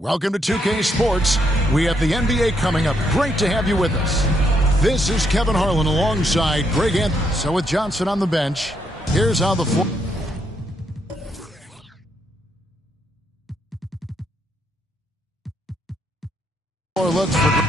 Welcome to 2K Sports. We have the NBA coming up. Great to have you with us. This is Kevin Harlan alongside Greg Anthony. So with Johnson on the bench, here's how the floor looks for...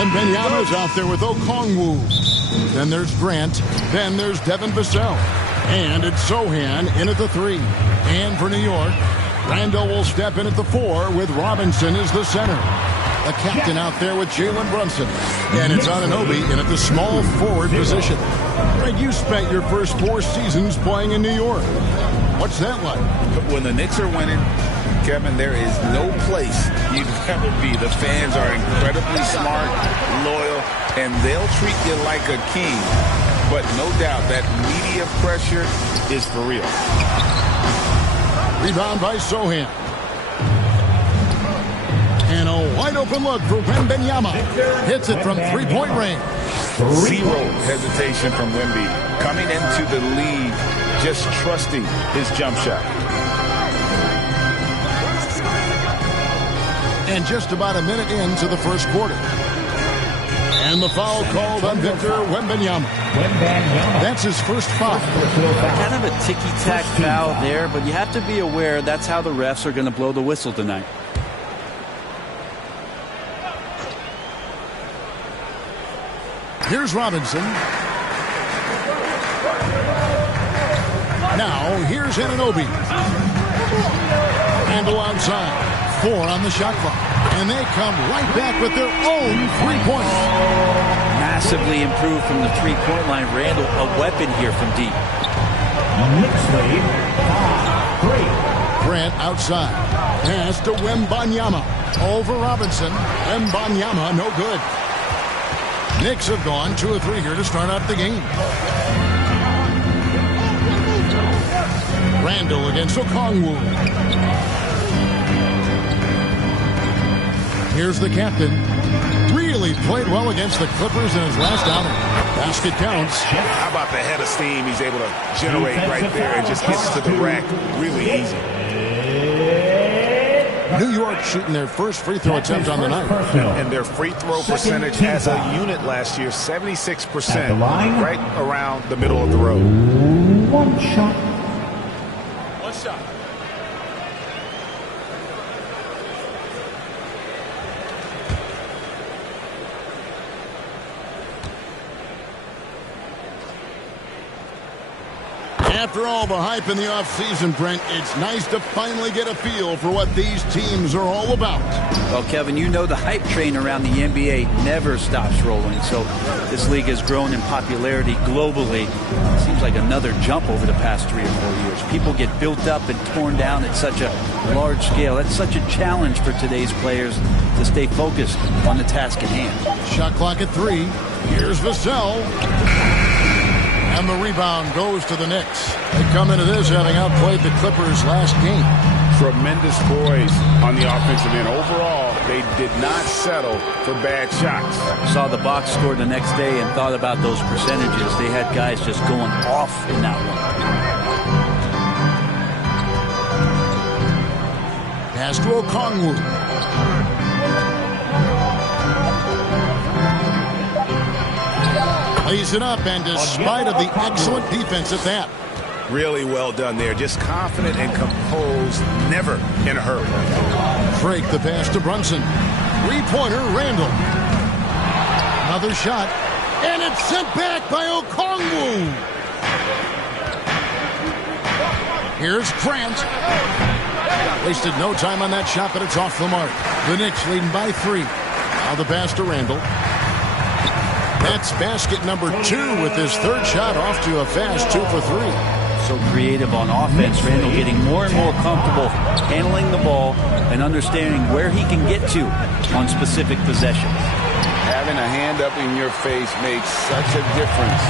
Wembanyama's out there with Okongwu. Then there's Grant. Then there's Devin Vassell. And it's Sochan in at the 3. And for New York, Randall will step in at the 4 with Robinson as the center. The captain out there with Jalen Brunson. And it's Anunoby in at the small forward position. Greg, you spent your first 4 seasons playing in New York. What's that like? When the Knicks are winning, Kevin, there is no place you'd rather be. The fans are incredibly smart, loyal, and they'll treat you like a king. But no doubt that media pressure is for real. Rebound by Sochan. And a wide open look for Wembanyama. Hits it from three-point range. Zero hesitation from Wemby. Coming into the league, just trusting his jump shot. And just about a minute into the first quarter. And the foul called on Victor Wembanyama. That's his first foul. Kind of a ticky-tack foul there, but you have to be aware that's how the refs are going to blow the whistle tonight. Here's Robinson. Now, here's Anunoby. Randall outside. 4 on the shot clock. And they come right back with their own 3-pointer. Massively improved from the 3-point line. Randall, a weapon here from deep. Grant outside. Pass to Wembanyama. Over Robinson. Wembanyama, no good. Knicks have gone 2 of 3 here to start out the game. Randall against Okongwu. Here's the captain. Really played well against the Clippers in his last outing. Basket counts. How about the head of steam he's able to generate right there and just gets to the rack really easy. New York shooting their first free throw attempt on the night. And their free throw percentage as a unit last year, 76%, right around the middle of the road. One shot. After all the hype in the offseason, Brent, it's nice to finally get a feel for what these teams are all about. Well, Kevin, you know the hype train around the NBA never stops rolling, so this league has grown in popularity globally. It seems like another jump over the past 3 or 4 years. People get built up and torn down at such a large scale. That's such a challenge for today's players to stay focused on the task at hand. Shot clock at 3. Here's Vassell. And the rebound goes to the Knicks. They come into this having outplayed the Clippers last game. Tremendous poise on the offensive end. Overall, they did not settle for bad shots. Saw the box score the next day and thought about those percentages. They had guys just going off in that one. Pass to Okongwu. Lays it up, and despite of the excellent defense at that. Really well done there. Just confident and composed, never in a hurry. Drake the pass to Brunson. 3-pointer, Randall. Another shot, and it's sent back by Okongwu. Here's Grant. Wasted no time on that shot, but it's off the mark. The Knicks leading by 3. Now the pass to Randall. That's basket number 2 with his 3rd shot off to a fast 2 for 3. so creative on offense. Randall getting more and more comfortable handling the ball and understanding where he can get to on specific possessions. Having a hand up in your face makes such a difference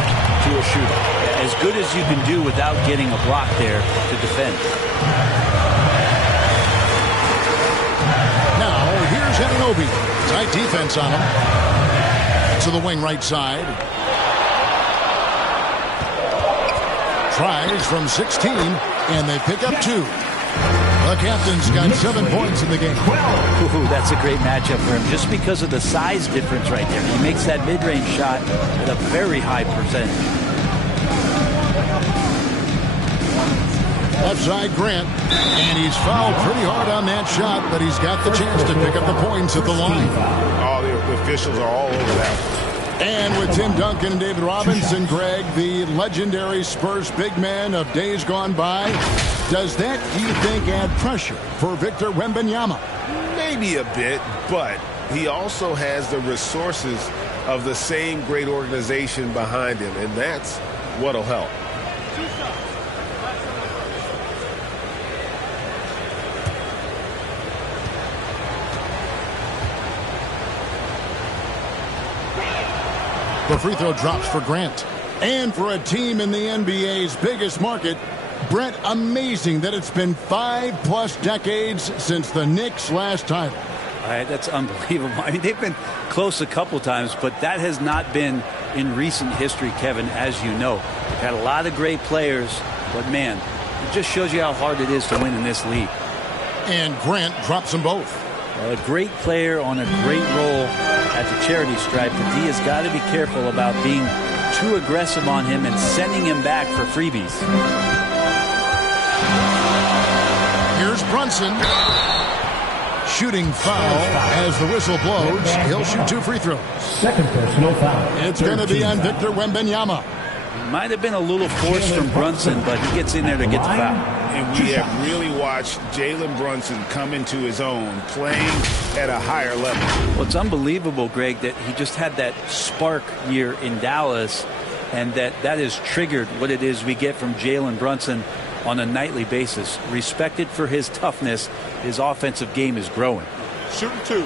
to a shooter. As good as you can do without getting a block there to defend. Now, here's Anunoby. Tight defense on him. To the wing right side. Tries from 16, and they pick up 2. The captain's got 7 points in the game. Ooh, that's a great matchup for him just because of the size difference right there. He makes that mid-range shot at a very high percentage. Left side, Grant. And he's fouled pretty hard on that shot, but he's got the chance to pick up the points at the line. All the officials are all over that. And with Tim Duncan and David Robinson, Greg, the legendary Spurs big man of days gone by, does that, do you think, add pressure for Victor Wembanyama? Maybe a bit, but he also has the resources of the same great organization behind him, and that's what'll help. The free throw drops for Grant. And for a team in the NBA's biggest market, Brent, amazing that it's been 5+ decades since the Knicks' last title. All right, that's unbelievable. I mean, they've been close a couple times, but that has not been in recent history, Kevin, as you know. They've had a lot of great players, but, man, it just shows you how hard it is to win in this league. And Grant drops them both. A great player on a great role at the charity stripe, but D has got to be careful about being too aggressive on him and sending him back for freebies. Here's Brunson. Shooting foul as the whistle blows. He'll shoot 2 free throws. Second personal foul. It's going to be on Victor Wembanyama. Might have been a little forced from Brunson, but he gets in there to get the foul. And we have really watched Jalen Brunson come into his own, playing at a higher level. Well, it's unbelievable, Greg, that he just had that spark year in Dallas, and that has triggered what it is we get from Jalen Brunson on a nightly basis. Respected for his toughness, his offensive game is growing. Shooting 2.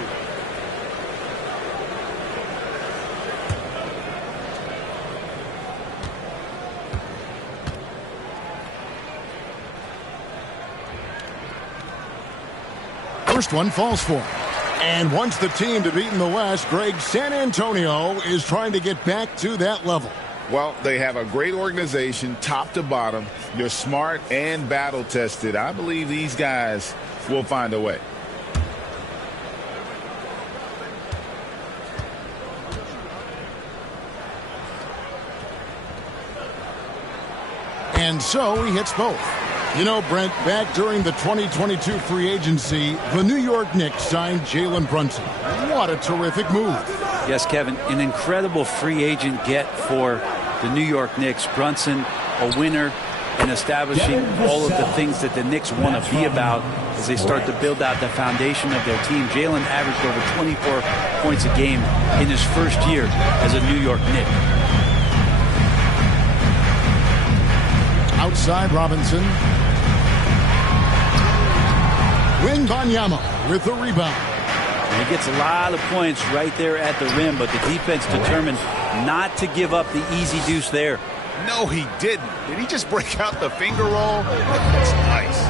First one falls for him. And once the team to beat in the West, Greg, San Antonio is trying to get back to that level. Well, they have a great organization, top to bottom. They're smart and battle-tested. I believe these guys will find a way. And so he hits both. You know, Brent, back during the 2022 free agency, the New York Knicks signed Jalen Brunson. What a terrific move. Yes, Kevin, an incredible free agent get for the New York Knicks. Brunson, a winner, and establishing all of the things that the Knicks want to be about as they start to build out the foundation of their team. Jalen averaged over 24 points a game in his first year as a New York Knick. Outside Robinson. Wembanyama with the rebound. And he gets a lot of points right there at the rim, but the defense determined not to give up the easy deuce there. No, he didn't. Did he just break out the finger roll? That's nice.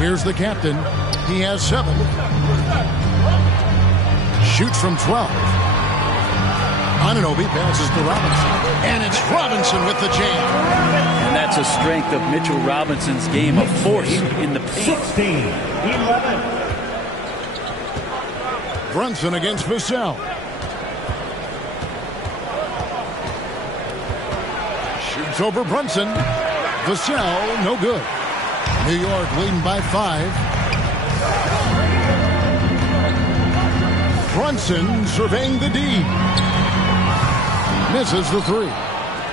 Here's the captain. He has 7. Shoots from 12. Anunoby passes to Robinson. And it's Robinson with the jam. And that's a strength of Mitchell Robinson's game, of force in the paint. 16-11. Brunson against Vassell. Shoots over Brunson. Vassell, no good. New York leading by 5. Brunson surveying the D. Misses the 3.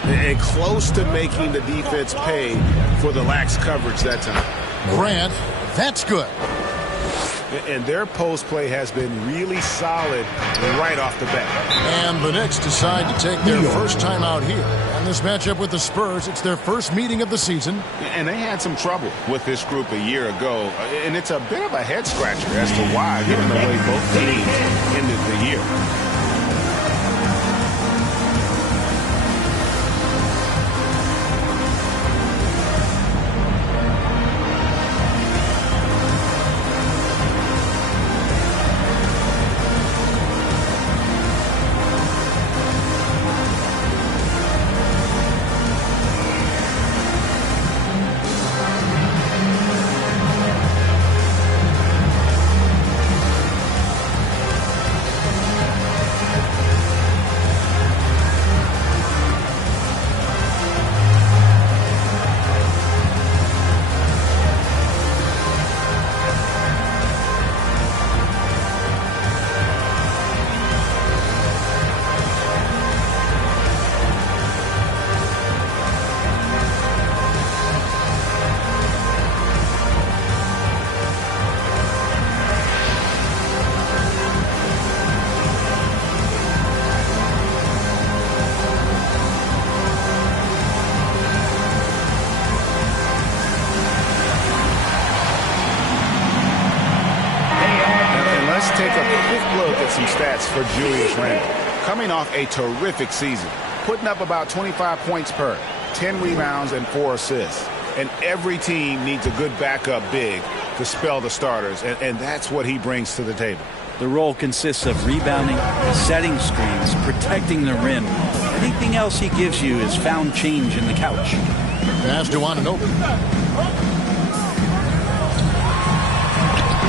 And close to making the defense pay for the lax coverage that time. Grant, that's good. And their post play has been really solid right off the bat. And the Knicks decide to take their first time out here. And this matchup with the Spurs, it's their first meeting of the season. And they had some trouble with this group a year ago. And it's a bit of a head scratcher as to why, given the way both teams ended the year. Some stats for Julius Randle. Coming off a terrific season, putting up about 25 points per, 10 rebounds and 4 assists. And every team needs a good backup big to spell the starters, and that's what he brings to the table. The role consists of rebounding, setting screens, protecting the rim. Anything else he gives you is found change in the couch. Pass to Anunoby.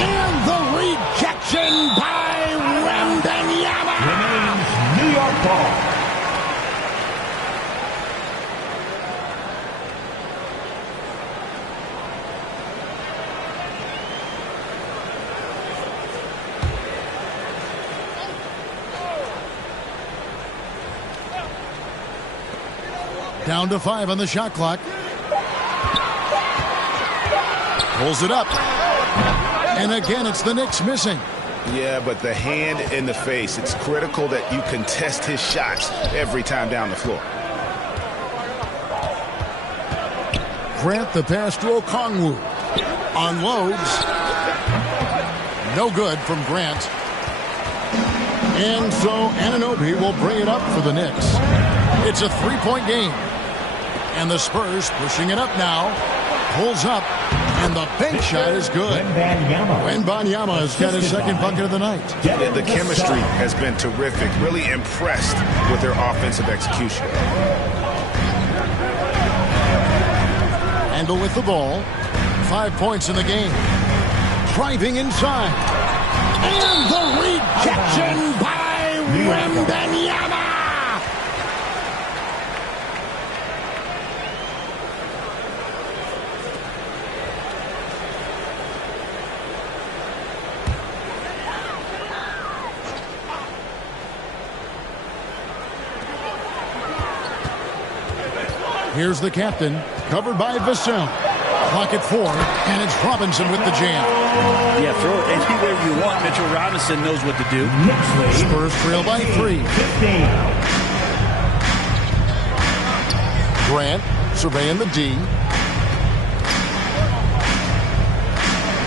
And the rejection by Wembanyama. Remains New York ball. Down to 5 on the shot clock. Pulls it up. And again, it's the Knicks missing. Yeah, but the hand in the face, it's critical that you contest his shots every time down the floor. Grant the pass to Okongwu. Unloads. No good from Grant. And so Anunoby will bring it up for the Knicks. It's a 3-point game. And the Spurs pushing it up now. Pulls up. And the bank shot is good. Wembanyama has got his second bucket of the night. The chemistry has been terrific. Really impressed with their offensive execution. Randle with the ball. 5 points in the game. Driving inside. And the rejection by Wembanyama. Here's the captain, covered by Vassell. Clock at 4, and it's Robinson with the jam. Yeah, throw it anywhere you want. Mitchell Robinson knows what to do. Spurs trail by 3. Grant surveying the D.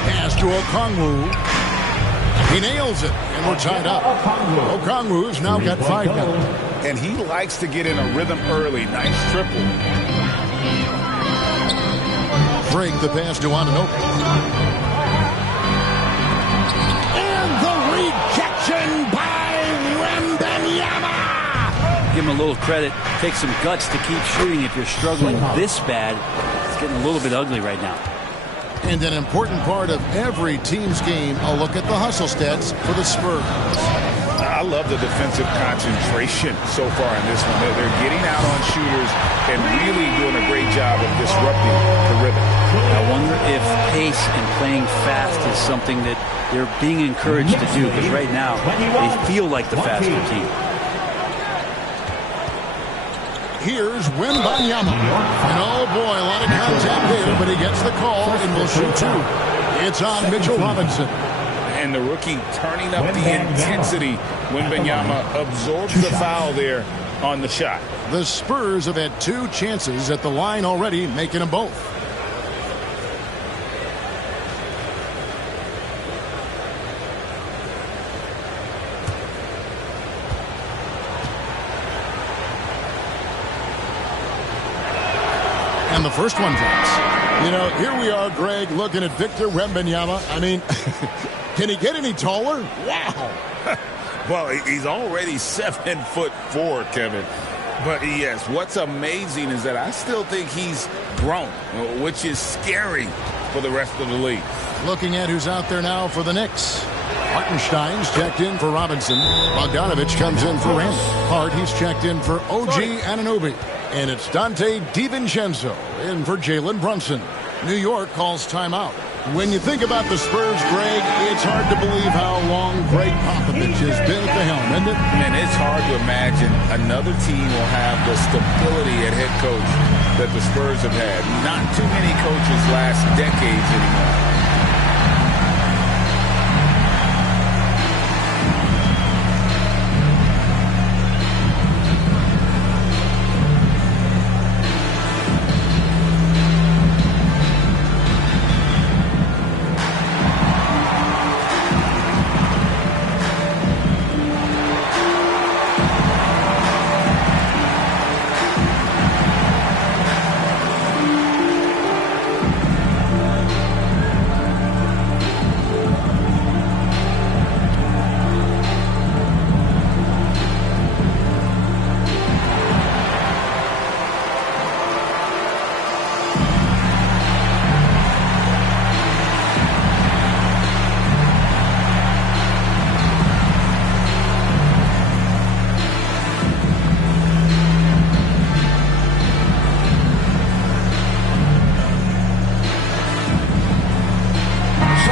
Pass to Okongwu. He nails it, and we're tied up. Okongwu's now got 5 now. And he likes to get in a rhythm early. Nice triple. Break the pass to Anunoby. And the rejection by Wembanyama. Give him a little credit. Take some guts to keep shooting if you're struggling this bad. It's getting a little bit ugly right now. And an important part of every team's game, a look at the hustle stats for the Spurs. I love the defensive concentration so far in this one. They're getting out on shooters and really doing a great job of disrupting the rhythm. I wonder if pace and playing fast is something that they're being encouraged to do, because right now they feel like the faster team. Here's Wembanyama. And oh boy, a lot of contact there, but he gets the call and will shoot 2. It's on Mitchell Robinson. And the rookie turning up the intensity when Wembanyama absorbs the foul there on the shot. The Spurs have had 2 chances at the line already, making them both. And the first one drops. You know, here we are, Greg, looking at Victor Wembanyama. I mean, can he get any taller? Wow. Well, he's already 7'4", Kevin. But yes, what's amazing is that I still think he's grown, which is scary for the rest of the league. Looking at who's out there now for the Knicks. Hartenstein's checked in for Robinson. Bogdanovich comes in for Randall. Hart, he's checked in for OG Anunoby. And it's Dante DiVincenzo in for Jalen Brunson. New York calls timeout. When you think about the Spurs, Greg, it's hard to believe how long Greg Popovich has been at the helm, isn't it? And it's hard to imagine another team will have the stability at head coach that the Spurs have had. Not too many coaches last decades anymore.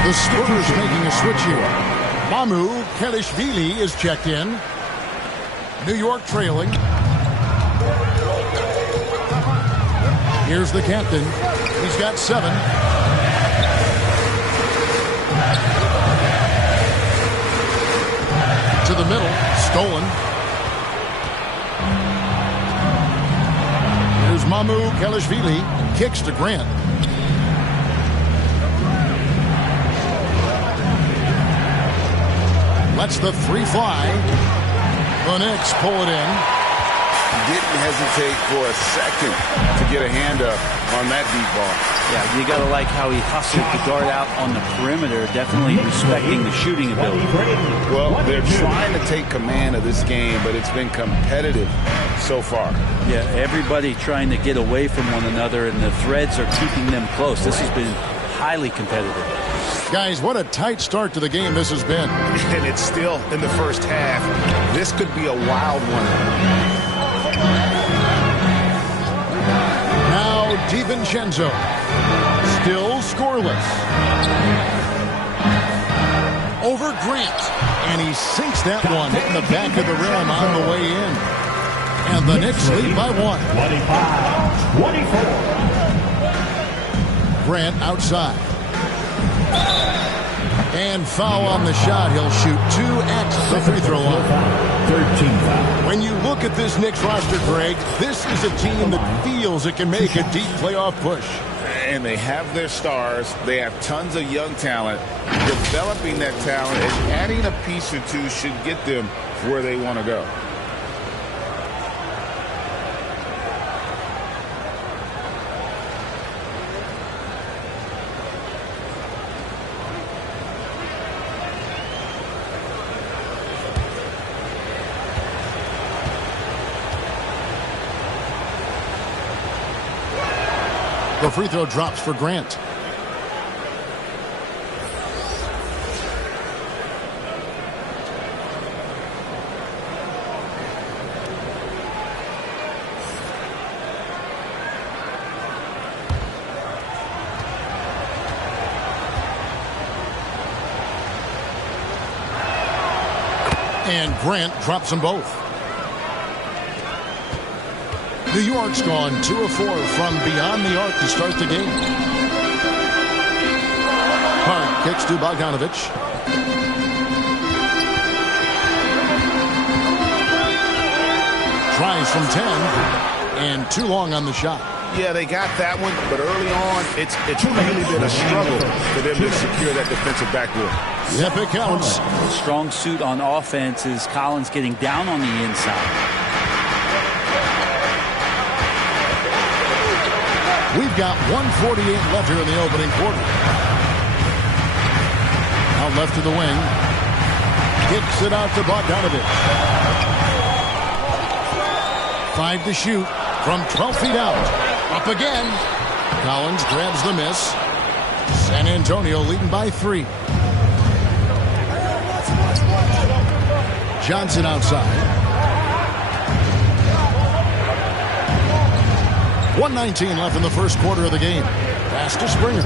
The Spurs making a switch here. Mamu Kelishvili is checked in. New York trailing. Here's the captain. He's got 7. To the middle. Stolen. Here's Mamu Kelishvili. Kicks to Grant. Lets the 3 fly. The Knicks pull it in. Didn't hesitate for a second to get a hand up on that deep ball. Yeah, you got to like how he hustled the guard out on the perimeter, definitely respecting the shooting ability. Well, they're trying to take command of this game, but it's been competitive so far. Yeah, everybody trying to get away from one another, and the threads are keeping them close. This has been highly competitive. Guys, what a tight start to the game this has been. And it's still in the first half. This could be a wild one. Now DiVincenzo. Still scoreless. Over Grant. And he sinks that one, hitting the back of the rim on the way in. And the Knicks lead by 1. 25-24. Grant outside. And foul on the shot. He'll shoot 2 at the free throw line. 13 foul. When you look at this Knicks roster, Greg, this is a team that feels it can make a deep playoff push. And they have their stars. They have tons of young talent. Developing that talent and adding a piece or two should get them where they want to go. The free throw drops for Grant. And Grant drops them both. New York's gone 2 of 4 from beyond the arc to start the game. Hart kicks to Bogdanovich. Tries from 10, and too long on the shot. Yeah, they got that one, but early on, it's really been a struggle for them to secure that defensive backboard. Yep, it counts. Strong suit on offense is Collins getting down on the inside. We've got 1:48 left here in the opening quarter. Out left to the wing. Kicks it out to Bogdanovich. 5 to shoot from 12 feet out. Up again. Collins grabs the miss. San Antonio leading by 3. Johnson outside. 1:19 left in the first quarter of the game. Pass to Springer.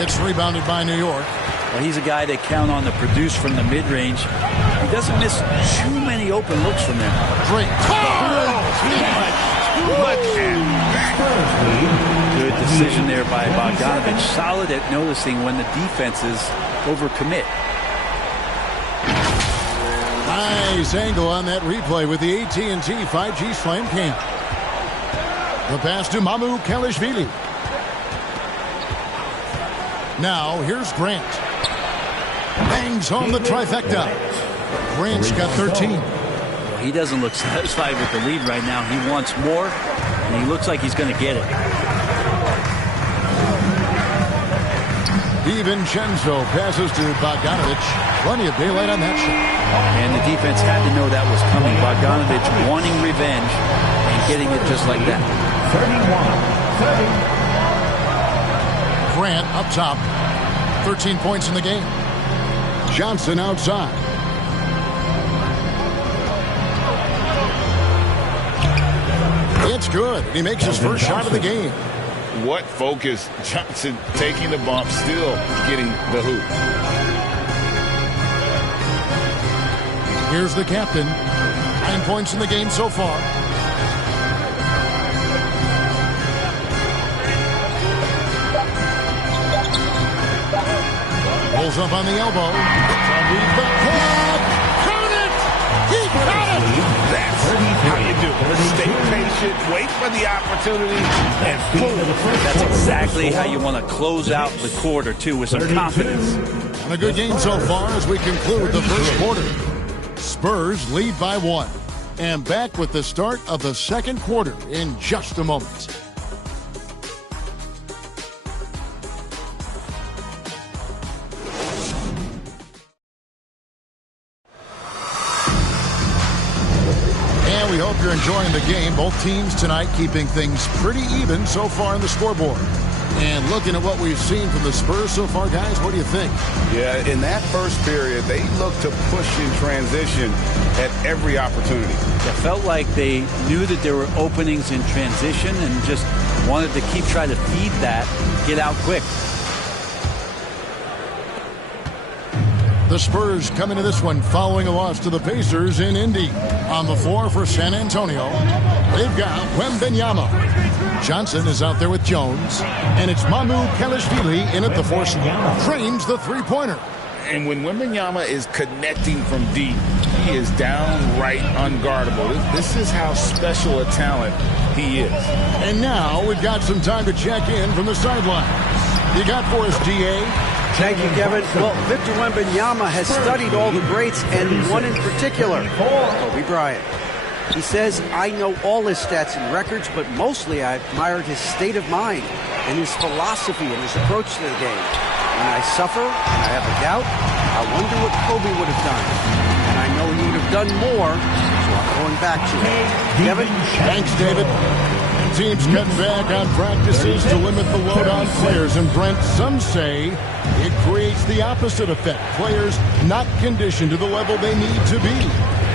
It's rebounded by New York. Well, he's a guy they count on to produce from the mid-range. He doesn't miss too many open looks from there. Great. Good decision there by Bogdanovich. Solid at noticing when the defenses overcommit. Nice angle on that replay with the AT&T 5G Slam Cam. The pass to Mamu Kelishvili. Now here's Grant. Bangs home the trifecta. Grant's got 13. He doesn't look satisfied with the lead right now. He wants more, and he looks like he's going to get it. DiVincenzo passes to Bogdanovich. Plenty of daylight on that shot. And the defense had to know that was coming. Bogdanovich wanting revenge and getting it just like that. 31-30. Grant up top. 13 points in the game. Johnson outside. It's good. He makes his first shot of the game. What focus. Johnson taking the bump, still getting the hoop. Here's the captain. 9 points in the game so far. Pulls up on the elbow. Read the clock. Count it! He got it! That's how you do it. Stay patient, wait for the opportunity, and boom. That's exactly how you want to close out the quarter, too, with some confidence. And a good game so far as we conclude the first quarter. Spurs lead by 1. And back with the start of the second quarter in just a moment. And we hope you're enjoying the game. Both teams tonight keeping things pretty even so far in the scoreboard. And looking at what we've seen from the Spurs so far, guys, what do you think? Yeah, in that first period, they looked to push in transition at every opportunity. It felt like they knew that there were openings in transition and just wanted to keep trying to feed that, get out quick. The Spurs come into this one following a loss to the Pacers in Indy. On the floor for San Antonio, they've got Wembanyama. Johnson is out there with Jones. And it's Mamu Kelishvili in at the force. Frames the three-pointer. And when Wembanyama is connecting from deep, he is downright unguardable. This is how special a talent he is. And now we've got some time to check in from the sidelines. You got for us, D.A.? Thank you, Kevin. Well, Victor Wembanyama has studied all the greats and one in particular, Kobe Bryant. He says, I know all his stats and records, but mostly I admired his state of mind and his philosophy and his approach to the game. When I suffer and I have a doubt, I wonder what Kobe would have done. And I know he would have done more, so I'm going back to it. Kevin? Thanks, David. Teams cutting back on practices to limit the load on players. And Brent, some say it creates the opposite effect. Players not conditioned to the level they need to be.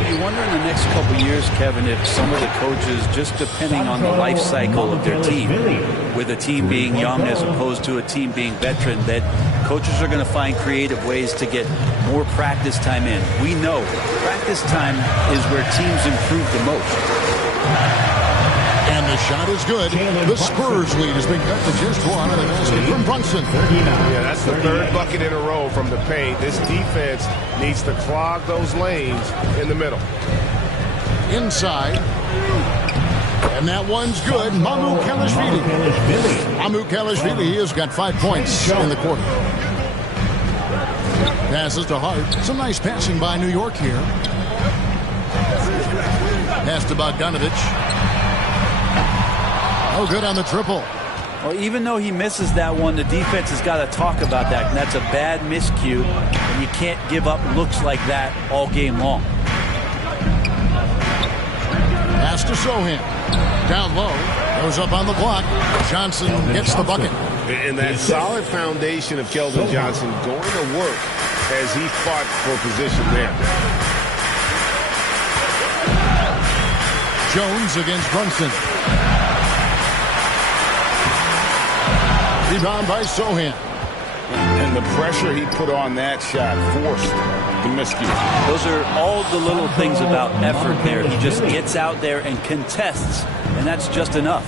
You wonder in the next couple of years, Kevin, if some of the coaches, just depending on the life cycle of their team, with a team being young as opposed to a team being veteran, that coaches are going to find creative ways to get more practice time in. We know practice time is where teams improve the most. And the shot is good. The Spurs lead has been cut to just one on the basket from Brunson. Yeah, that's the third bucket in a row from the paint. This defense needs to clog those lanes in the middle. Inside. And that one's good. Mamu Kelishvili. Mamu Kelishvili has got 5 points in the quarter. Passes to Hart. Some nice passing by New York here. Pass to Bogdanovic. No good on the triple. Well, even though he misses that one, the defense has got to talk about that. And that's a bad miscue. And you can't give up looks like that all game long. Pass to Sohan. Down low. Goes up on the block. Johnson gets the bucket. And that solid foundation of Keldon Johnson going to work as he fought for position there. Jones against Brunson. Rebound by Sohan. And the pressure he put on that shot forced the miscue. Those are all the little things about effort there. He just gets out there and contests, and that's just enough.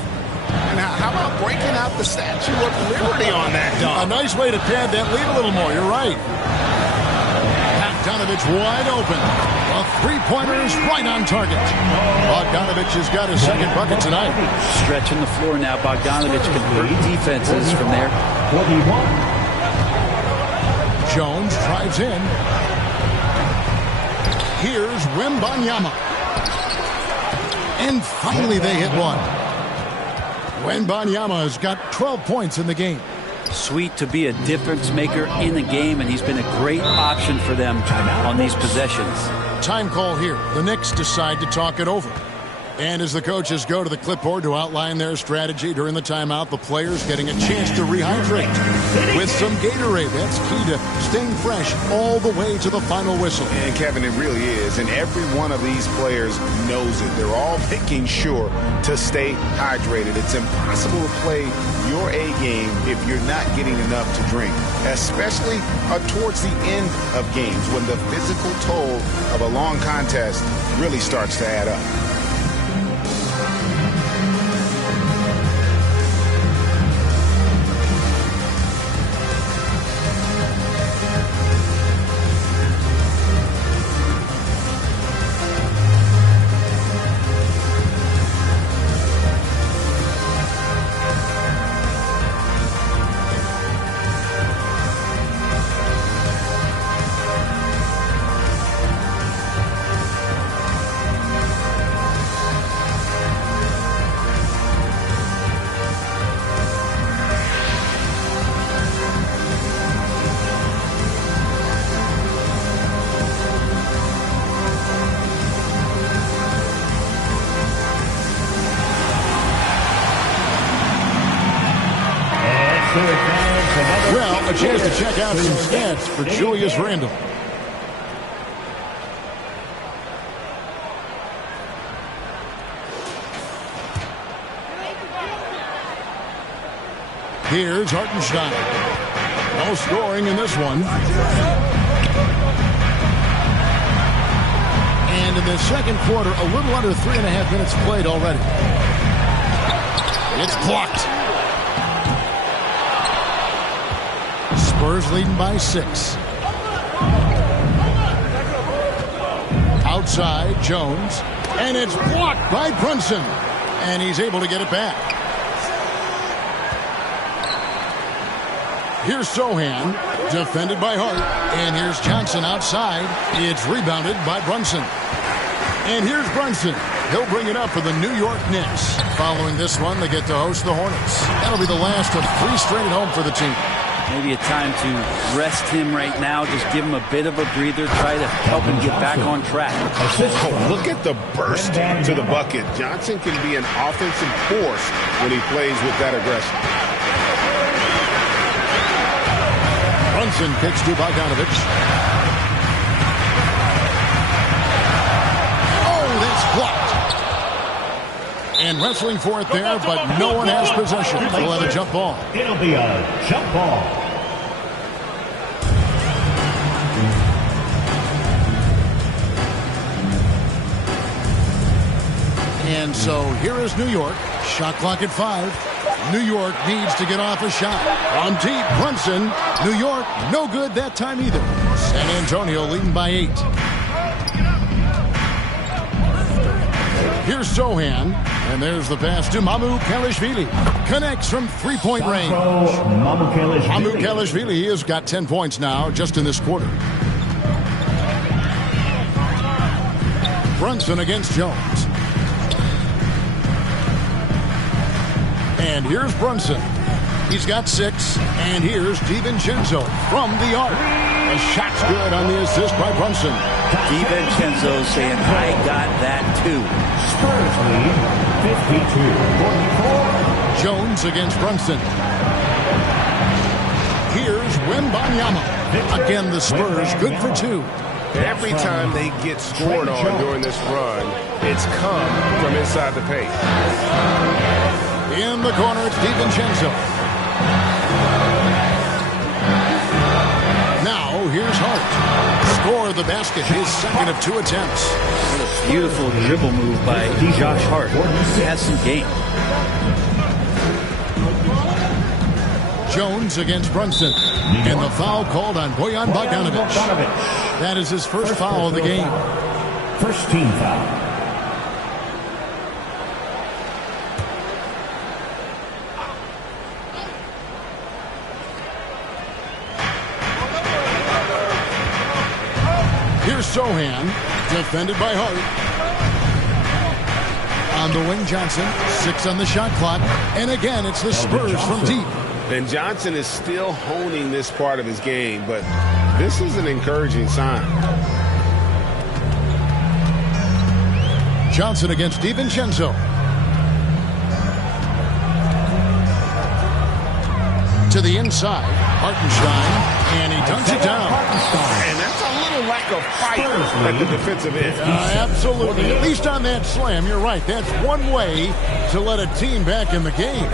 And how about breaking out the Statue of Liberty on that dunk? A nice way to pad that lead a little more. You're right. Bogdanovic wide open. A three-pointer is right on target. Bogdanovic has got his second bucket tonight. Stretching the floor now. Bogdanovic can hurt defenses from there. Jones drives in. Here's Wembanyama. And finally they hit one. Wembanyama has got 12 points in the game. Sweet to be a difference maker in the game, and he's been a great option for them on these possessions. Time call here. The Knicks decide to talk it over. And as the coaches go to the clipboard to outline their strategy during the timeout, the players getting a chance to rehydrate with some Gatorade. That's key to staying fresh all the way to the final whistle. And Kevin, it really is. And every one of these players knows it. They're all making sure to stay hydrated. It's impossible to play your A game if you're not getting enough to drink, especially towards the end of games when the physical toll of a long contest really starts to add up. Well, a chance to check out some stats for Julius Randle. Here's Hartenstein. No scoring in this one. And in the second quarter, a little under 3.5 minutes played already. It's blocked. Spurs leading by 6. Outside, Jones. And it's blocked by Brunson. And he's able to get it back. Here's Sohan, defended by Hart. And here's Johnson outside. It's rebounded by Brunson. And here's Brunson. He'll bring it up for the New York Knicks. Following this one, they get to host the Hornets. That'll be the last of 3 straight at home for the team. Maybe a time to rest him right now. Just give him a bit of a breather. Try to help him get back on track. Oh, look at the burst to the bucket. Johnson can be an offensive force when he plays with that aggression. Brunson kicks to Bogdanovic. Oh, that's blocked. And wrestling for it there, but no one has possession. We'll have a jump ball. It'll be a jump ball. And so here is New York. Shot clock at 5. New York needs to get off a shot. On deep, Brunson. New York, no good that time either. San Antonio leading by 8. Here's Sohan. And there's the pass to Mamukelashvili. Connects from three-point range. Mamukelashvili has got 10 points now just in this quarter. Brunson against Jones. And here's Brunson. He's got 6. And here's DiVincenzo from the arc. A shot's good on the assist by Brunson. DiVincenzo saying, I got that too. Spurs lead 52-44. Jones against Brunson. Here's Wembanyama. Again, the Spurs good for 2. Every time they get scored on during this run, it's come from inside the paint. In the corner, it's DiVincenzo. Now, here's Hart. Score the basket, his second of 2 attempts. What a beautiful dribble move by Josh Hart. He has some game. Jones against Brunson. And the foul called on Bojan Bogdanovic. That is his first foul of the game. First team foul. Here's Sohan, defended by Hart. On the wing, Johnson, 6 on the shot clock. And again, it's the Spurs from deep. And Johnson is still honing this part of his game, but this is an encouraging sign. Johnson against DiVincenzo. To the inside, Hartenstein, and he dunks it down. And that's a little lack of fight at the defensive end. Absolutely. At least on that slam, you're right. That's one way to let a team back in the game.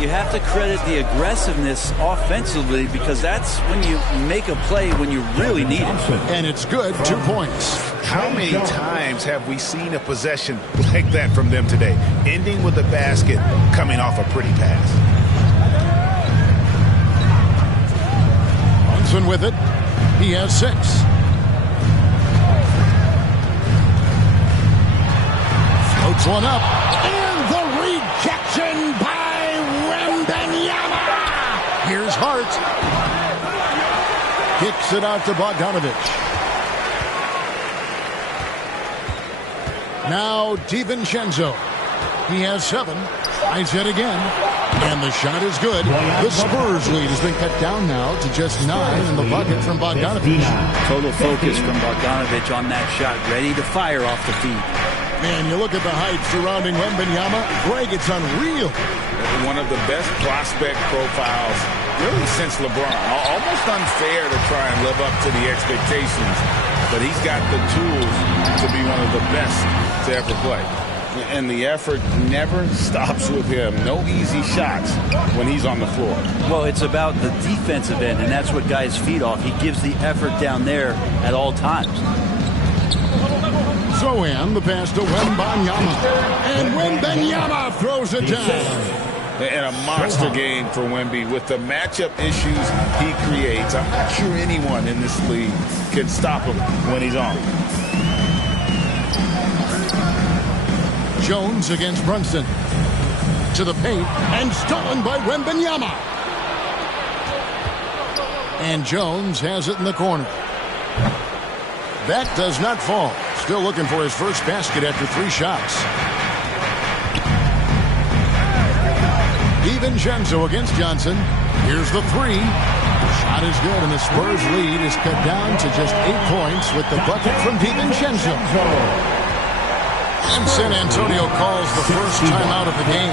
You have to credit the aggressiveness offensively because that's when you make a play when you really need it. And it's good, 2 points. How many times have we seen a possession like that from them today? Ending with a basket, coming off a pretty pass. Brunson with it. He has 6. Floats one up. And the rejection by Wembanyama. Here's Hart. Kicks it out to Bogdanovic. Now DiVincenzo. He has 7. Tries it again. And the shot is good. The Spurs lead has been cut down now to just 9 in the bucket from Bogdanovic. Total focus from Bogdanovic on that shot. Ready to fire off the feed. Man, you look at the hype surrounding Wembanyama. Greg, it's unreal. One of the best prospect profiles really since LeBron. Almost unfair to try and live up to the expectations. But he's got the tools to be one of the best to ever play. And the effort never stops with him. No easy shots when he's on the floor. Well, it's about the defensive end, and that's what guys feed off. He gives the effort down there at all times. Sohan, the pass to Wembanyama. And Wembanyama throws it down. And a monster game for Wemby. With the matchup issues he creates, I'm not sure anyone in this league can stop him when he's on. Jones against Brunson. To the paint, and stolen by Wembanyama. And Jones has it in the corner. That does not fall. Still looking for his first basket after 3 shots. DiVincenzo against Johnson. Here's the 3. Shot is good, and the Spurs lead is cut down to just 8 points with the bucket from DiVincenzo. And San Antonio calls the first timeout of the game.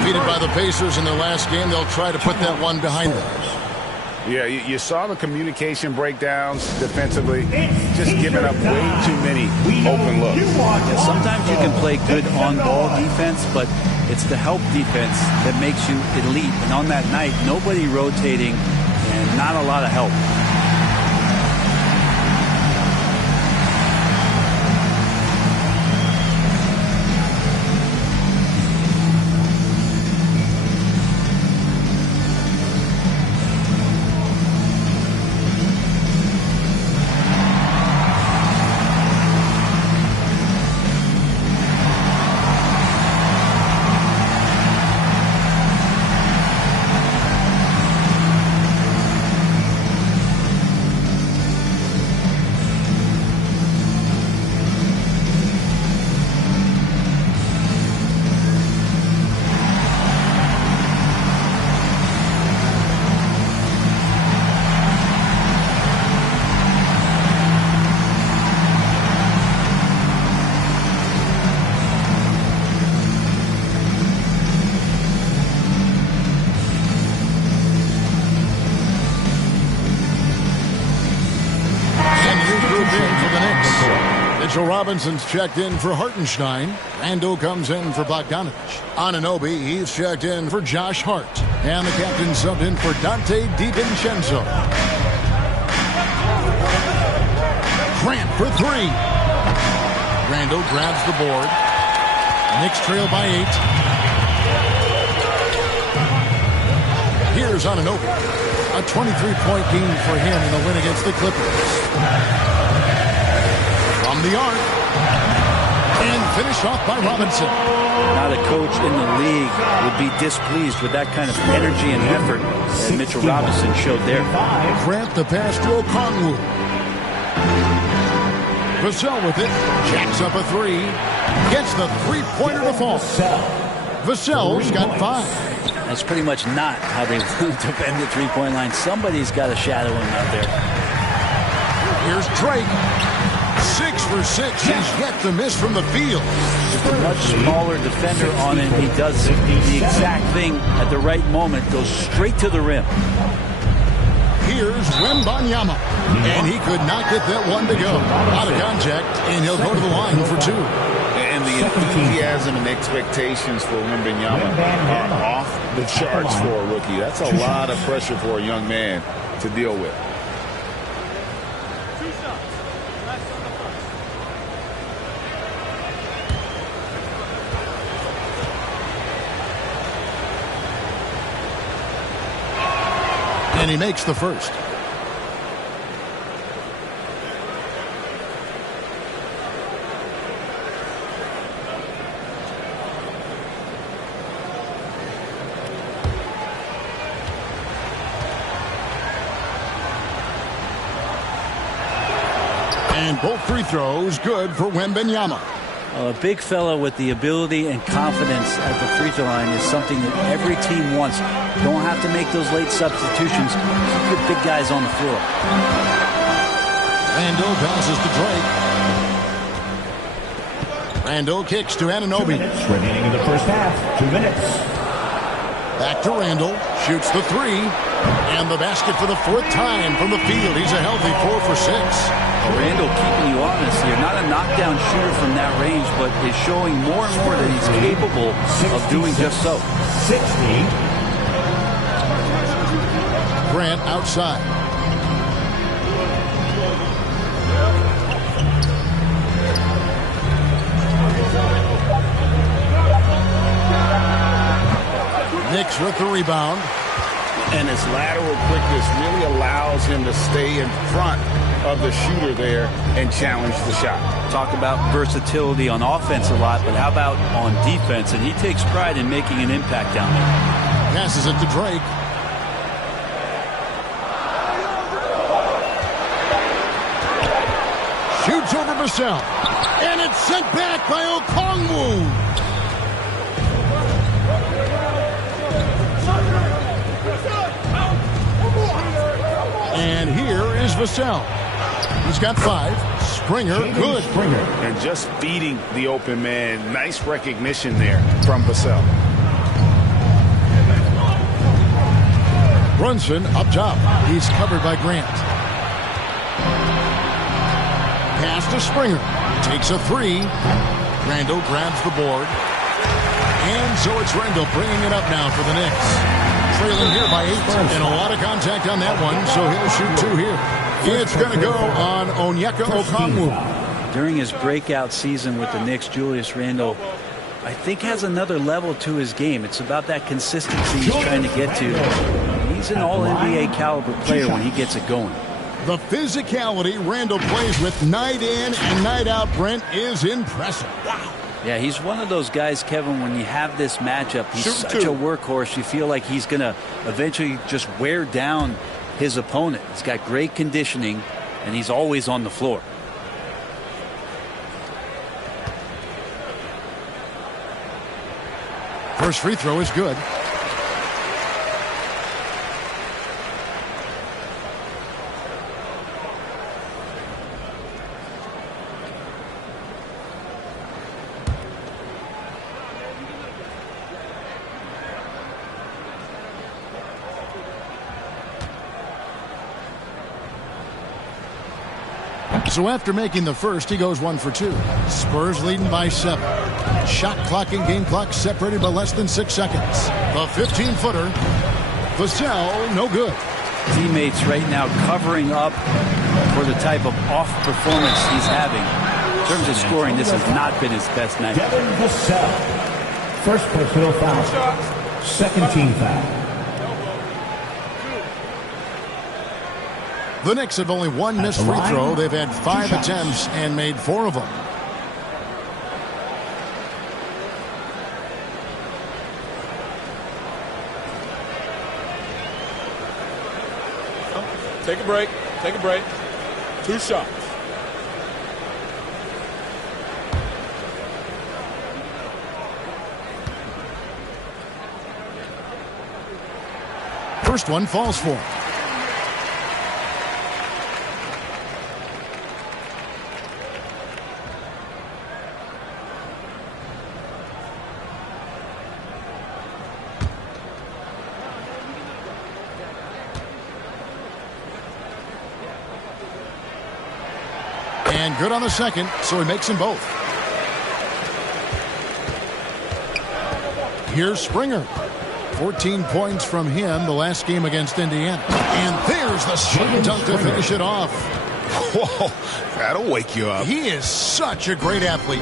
Defeated by the Pacers in their last game, they'll try to put that one behind them. Yeah, you saw the communication breakdowns defensively. Just giving up way too many open looks. Yeah, sometimes you can play good on-ball defense, but it's the help defense that makes you elite. And on that night, nobody rotating and not a lot of help. Robinson's checked in for Hartenstein. Randall comes in for Bogdanovich. Anunoby, he's checked in for Josh Hart. And the captain subbed in for Dante DiVincenzo. Grant for three. Randall grabs the board. Knicks trail by 8. Here's Anunoby. A 23-point game for him in the win against the Clippers. From the arc. And finished off by Robinson. Not a coach in the league would be displeased with that kind of energy and effort that Mitchell Robinson showed there. Grant the pass to Okongwu. Vassell with it. Jacks up a three. Gets the three-pointer to fall. Vassell's got 5. That's pretty much not how they defend the three-point line. Somebody's got to shadow him out there. Here's Drake. 6 for 6. He's yet to miss from the field. With a much smaller defender on him, he does the exact thing at the right moment. Goes straight to the rim. Here's Wembanyama. And he could not get that one to go. Out of contact, and he'll go to the line for 2. And the enthusiasm and expectations for Wembanyama are off the charts for a rookie. That's a lot of pressure for a young man to deal with. And he makes the first. And both free throws good for Wembanyama. A big fella with the ability and confidence at the free throw line is something that every team wants. Don't have to make those late substitutions. Keep your big guys on the floor. Randall passes to Drake. Randall kicks to Anunoby. 2 minutes remaining in the first half. 2 minutes. Back to Randall. Shoots the three. And the basket for the 4th time from the field. He's a healthy 4 for 6. Randall keeping you honest here. Not a knockdown shooter from that range, but is showing more and more that he's capable of doing just so. 60. Grant outside. Knicks with the rebound. And his lateral quickness really allows him to stay in front of the shooter there and challenge the shot. Talk about versatility on offense a lot, but how about on defense? And he takes pride in making an impact down there. Passes it to Drake. Shoots over Vassell. And it's sent back by Okongwu. And here is Vassell. He's got 5. Springer, good. And just feeding the open man. Nice recognition there from Vassell. Brunson up top. He's covered by Grant. Pass to Springer. Takes a 3. Randall grabs the board. And so it's Randall bringing it up now for the Knicks. Trailing here by 8. And a lot of contact on that one, so he'll shoot 2 here. It's going to go on Onyeka Okongwu. During his breakout season with the Knicks, Julius Randle, I think, has another level to his game. It's about that consistency he's trying to get to. He's an all-NBA caliber player when he gets it going. The physicality Randall plays with night in and night out, Brent, is impressive. Wow. Yeah, he's one of those guys, Kevin, when you have this matchup, he's such a workhorse. You feel like he's going to eventually just wear down his opponent. He's got great conditioning, and he's always on the floor. First free throw is good. So after making the first, he goes 1 for 2. Spurs leading by 7. Shot clock and game clock separated by less than 6 seconds. The 15-footer. Vassell, no good. Teammates right now covering up for the type of off performance he's having. In terms of scoring, this has not been his best night. Devin Vassell. First personal foul. Second team foul. The Knicks have only one missed free throw. They've had 5 attempts and made 4 of them. Take a break. Take a break. 2 shots. First one falls for him. And good on the second, so he makes them both. Here's Springer. 14 points from him the last game against Indiana. And there's the slam dunk to finish it off. Whoa, that'll wake you up. He is such a great athlete.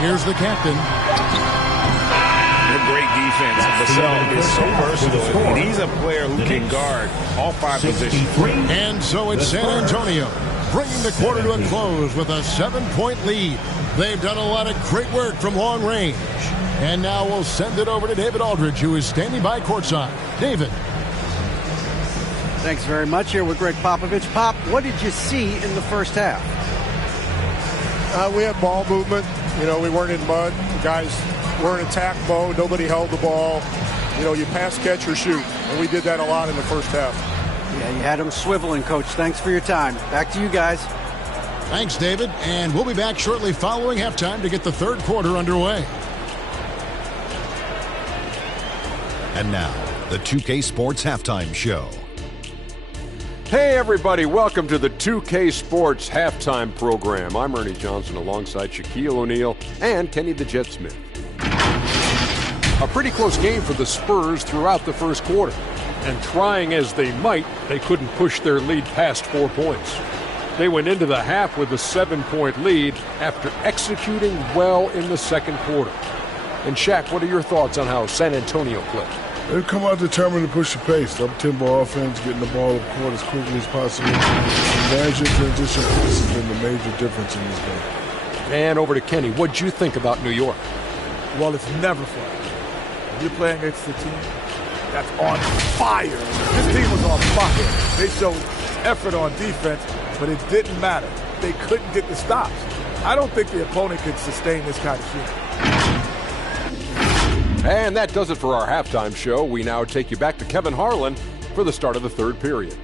Here's the captain. Great defense. Vassell is so versatile, and he's a player who can guard all 5 positions. And so it's San Antonio, bringing the quarter to a close with a 7-point lead. They've done a lot of great work from long range. And now we'll send it over to David Aldridge, who is standing by courtside. David. Thanks very much. Here with Greg Popovich. Pop, what did you see in the first half? We had ball movement. You know, we weren't in mud. The guys were in attack mode. Nobody held the ball. You know, you pass, catch, or shoot. And we did that a lot in the first half. Yeah, you had them swiveling, Coach. Thanks for your time. Back to you guys. Thanks, David. And we'll be back shortly following halftime to get the third quarter underway. And now, the 2K Sports Halftime Show. Hey everybody, welcome to the 2K Sports Halftime Program. I'm Ernie Johnson alongside Shaquille O'Neal and Kenny the Jet Smith. A pretty close game for the Spurs throughout the first quarter. And trying as they might, they couldn't push their lead past 4 points. They went into the half with a 7-point lead after executing well in the second quarter. And Shaq, what are your thoughts on how San Antonio played? They come out determined to push the pace. Up-tempo offense, getting the ball up court as quickly as possible. Managing transition pace has been the major difference in this game. And over to Kenny. What'd you think about New York? Well, it's never fun. If you're playing against a team that's on fire. This team was on fire. They showed effort on defense, but it didn't matter. They couldn't get the stops. I don't think the opponent could sustain this kind of shooting. And that does it for our halftime show. We now take you back to Kevin Harlan for the start of the third period.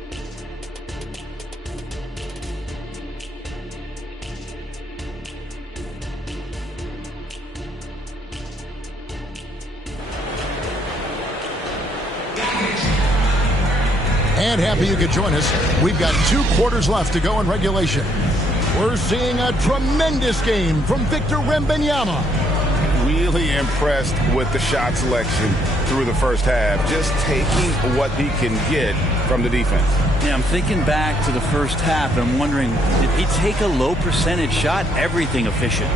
And happy you could join us. We've got 2 quarters left to go in regulation. We're seeing a tremendous game from Victor Wembanyama. Really impressed with the shot selection through the first half. Just taking what he can get from the defense. Yeah, I'm thinking back to the first half, and I'm wondering, did he take a low percentage shot? Everything efficient.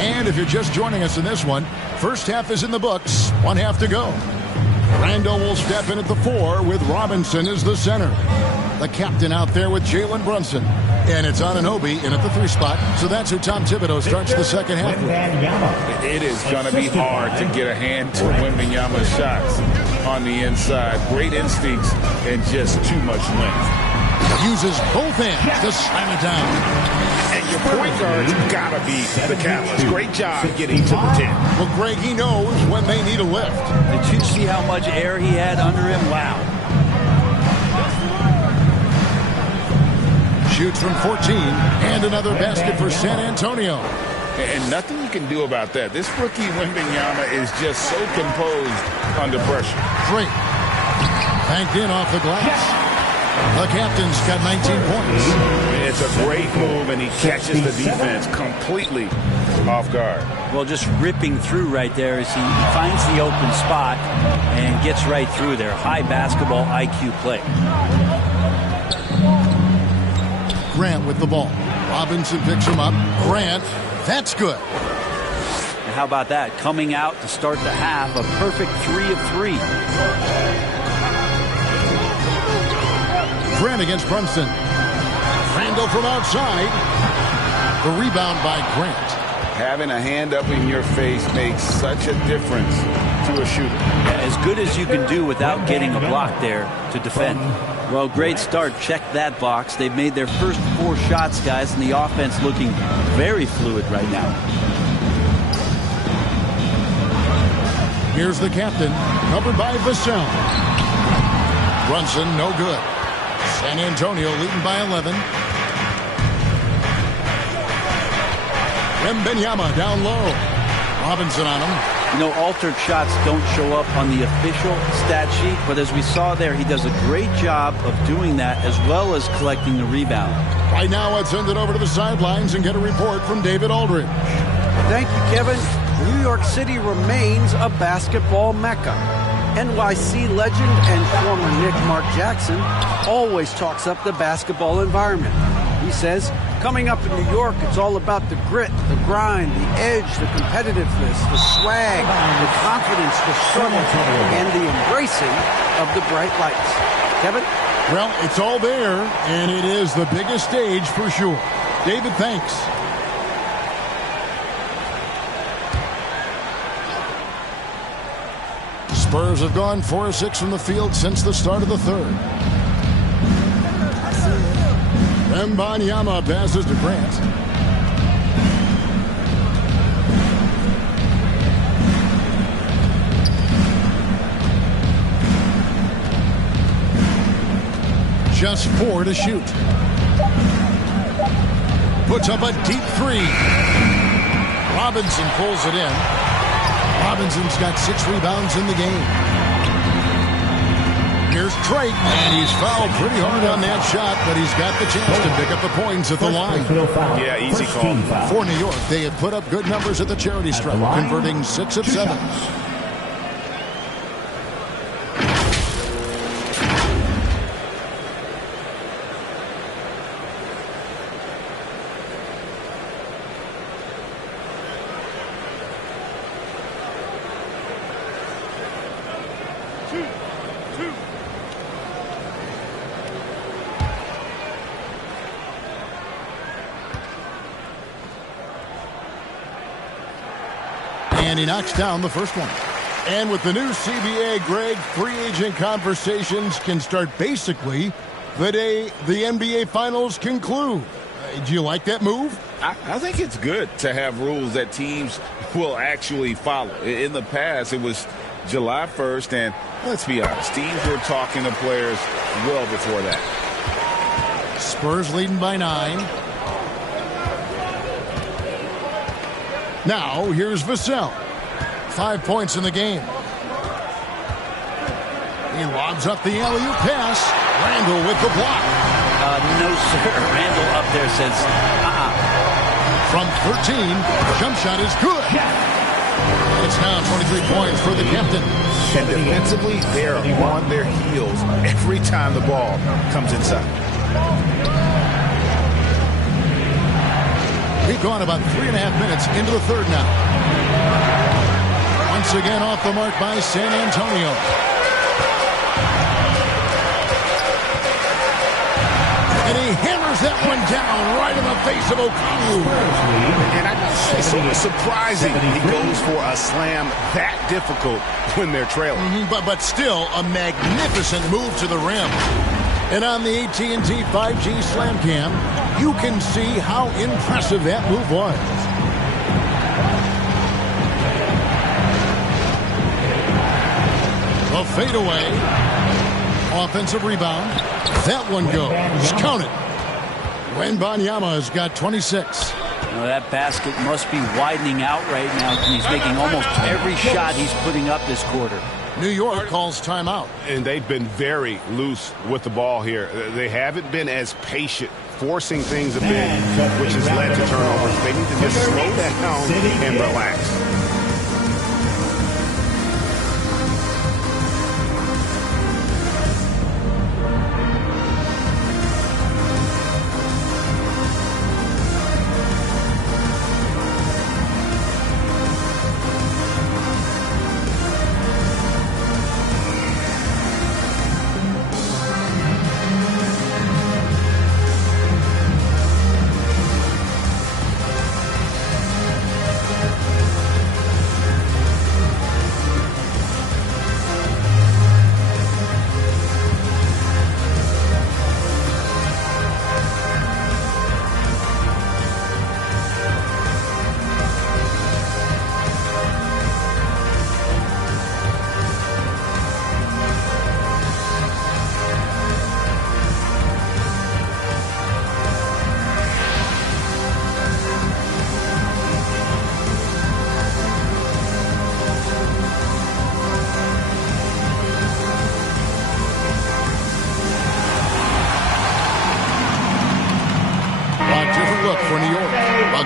And if you're just joining us in this one, first half is in the books. 1 half to go. Randall will step in at the 4 with Robinson as the center. The captain out there with Jalen Brunson. And it's Anunoby in at the 3 spot. So that's who Tom Thibodeau starts the second half with. It is going to be hard to get a hand to Wembanyama's shots on the inside. Great instincts and just too much length. Uses both hands to slam it down. And your point guard's got to be the catalyst. Great job getting to the 10. Well, Greg, he knows when they need a lift. Did you see how much air he had under him? Wow. Shoots from 14, and another basket for San Antonio. And nothing you can do about that. This rookie Wembanyama is just so composed under pressure. Great. Banked in off the glass. The captain's got 19 points. It's a great move, and he catches the defense completely off guard. Well, just ripping through right there as he finds the open spot and gets right through there. High basketball IQ play. Grant with the ball. Robinson picks him up. Grant, that's good. And how about that? Coming out to start the half, a perfect 3 of 3. Grant against Brunson. Randall from outside. The rebound by Grant. Having a hand up in your face makes such a difference to a shooter. As good as you can do without getting a block there to defend. Well, great start. Check that box. They've made their first 4 shots, guys, and the offense looking very fluid right now. Here's the captain, covered by Vassell. Brunson, no good. San Antonio leading by 11. Wembanyama down low. Robinson on him. You know, altered shots don't show up on the official stat sheet, but as we saw there, he does a great job of doing that as well as collecting the rebound. Right now, let's send it over to the sidelines and get a report from David Aldridge. Thank you, Kevin. New York City remains a basketball mecca. NYC legend and former Knick Mark Jackson always talks up the basketball environment. He says, coming up in New York, it's all about the grit, the grind, the edge, the competitiveness, the swag, the confidence, the struggle, and the embracing of the bright lights. Kevin? Well, it's all there, and it is the biggest stage for sure. David, thanks. Spurs have gone 4 of 6 from the field since the start of the third. Wembanyama passes to Grant. Just 4 to shoot. Puts up a deep 3. Robinson pulls it in. Robinson's got 6 rebounds in the game. Here's Drake, and he's fouled pretty hard on that shot, but he's got the chance to pick up the points at the line. Yeah, easy call. For New York, they have put up good numbers at the charity stripe, converting 6 of 7. And he knocks down the first one. And with the new CBA, Greg, free agent conversations can start basically the day the NBA Finals conclude. Do you like that move? I think it's good to have rules that teams will actually follow. In the past, it was July 1st, and let's be honest, teams were talking to players well before that. Spurs leading by 9. Now, here's Vassell. 5 points in the game. He lobs up the alley-oop pass. Randall with the block. No, sir. Randall up there says, From 13, jump shot is good. It's now 23 points for the captain. And defensively, they're on their heels every time the ball comes inside. We've gone about 3.5 minutes into the third now. Once again off the mark by San Antonio. And he hammers that one down right in the face of Okongwu. And I gotta say, sort of surprising he goes for a slam that difficult when they're trailing. But still a magnificent move to the rim. And on the AT&T 5G Slam Cam, you can see how impressive that move was. A fadeaway. Offensive rebound. That one goes. Count it. Wembanyama has got 26. Well, that basket must be widening out right now. He's making almost every shot he's putting up this quarter. New York calls timeout. And they've been very loose with the ball here. They haven't been as patient, forcing things a bit, which has led to turnovers. They need to just slow down and relax.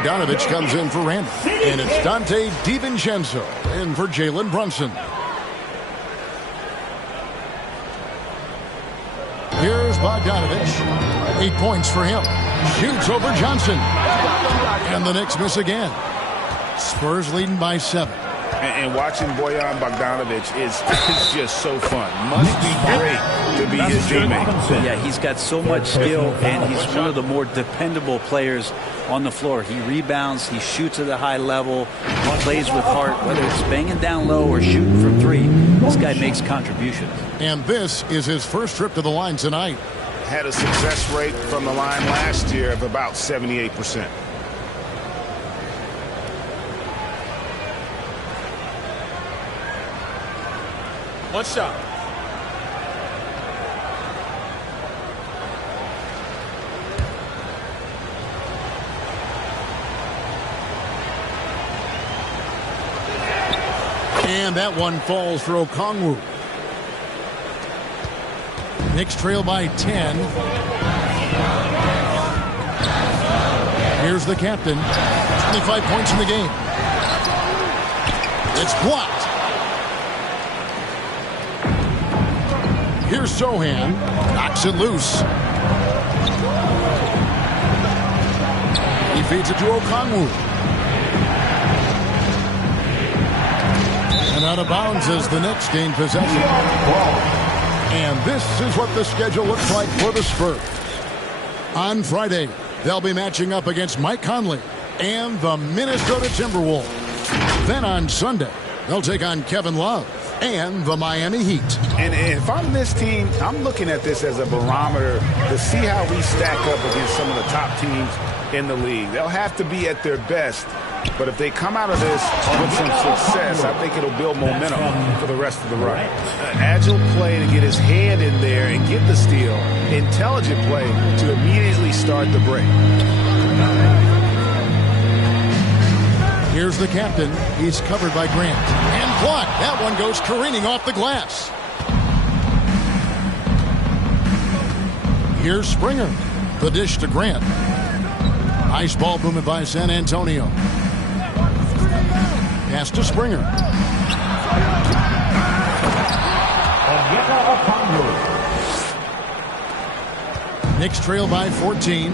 Bogdanovich comes in for Randall. And it's Dante DiVincenzo in for Jalen Brunson. Here's Bogdanovich. 8 points for him. Shoots over Johnson. And the Knicks miss again. Spurs leading by 7. And watching Bojan Bogdanovich is just so fun. Must be great to be his teammate. Yeah, he's got so much skill, and he's one of the more dependable players on the floor. He rebounds, he shoots at a high level, he plays with heart, whether it's banging down low or shooting from 3. This guy makes contributions. And this is his first trip to the line tonight. Had a success rate from the line last year of about 78%. One shot. And that one falls for Okongwu. Knicks trail by 10. Here's the captain. 25 points in the game. It's blocked. Here's Sohan. Knocks it loose. He feeds it to Okongwu. And out of bounds as the Knicks gain possession. And this is what the schedule looks like for the Spurs. On Friday, they'll be matching up against Mike Conley and the Minnesota Timberwolves. Then on Sunday, they'll take on Kevin Love and the Miami Heat. And if I'm this team, I'm looking at this as a barometer to see how we stack up against some of the top teams in the league. They'll have to be at their best. But if they come out of this with some success, I think it'll build momentum for the rest of the run. Agile play to get his hand in there and get the steal. Intelligent play to immediately start the break. Here's the captain. He's covered by Grant. And blocked. That one goes careening off the glass. Here's Springer. The dish to Grant. Nice ball movement by San Antonio. Pass to Springer. Knicks trail by 14.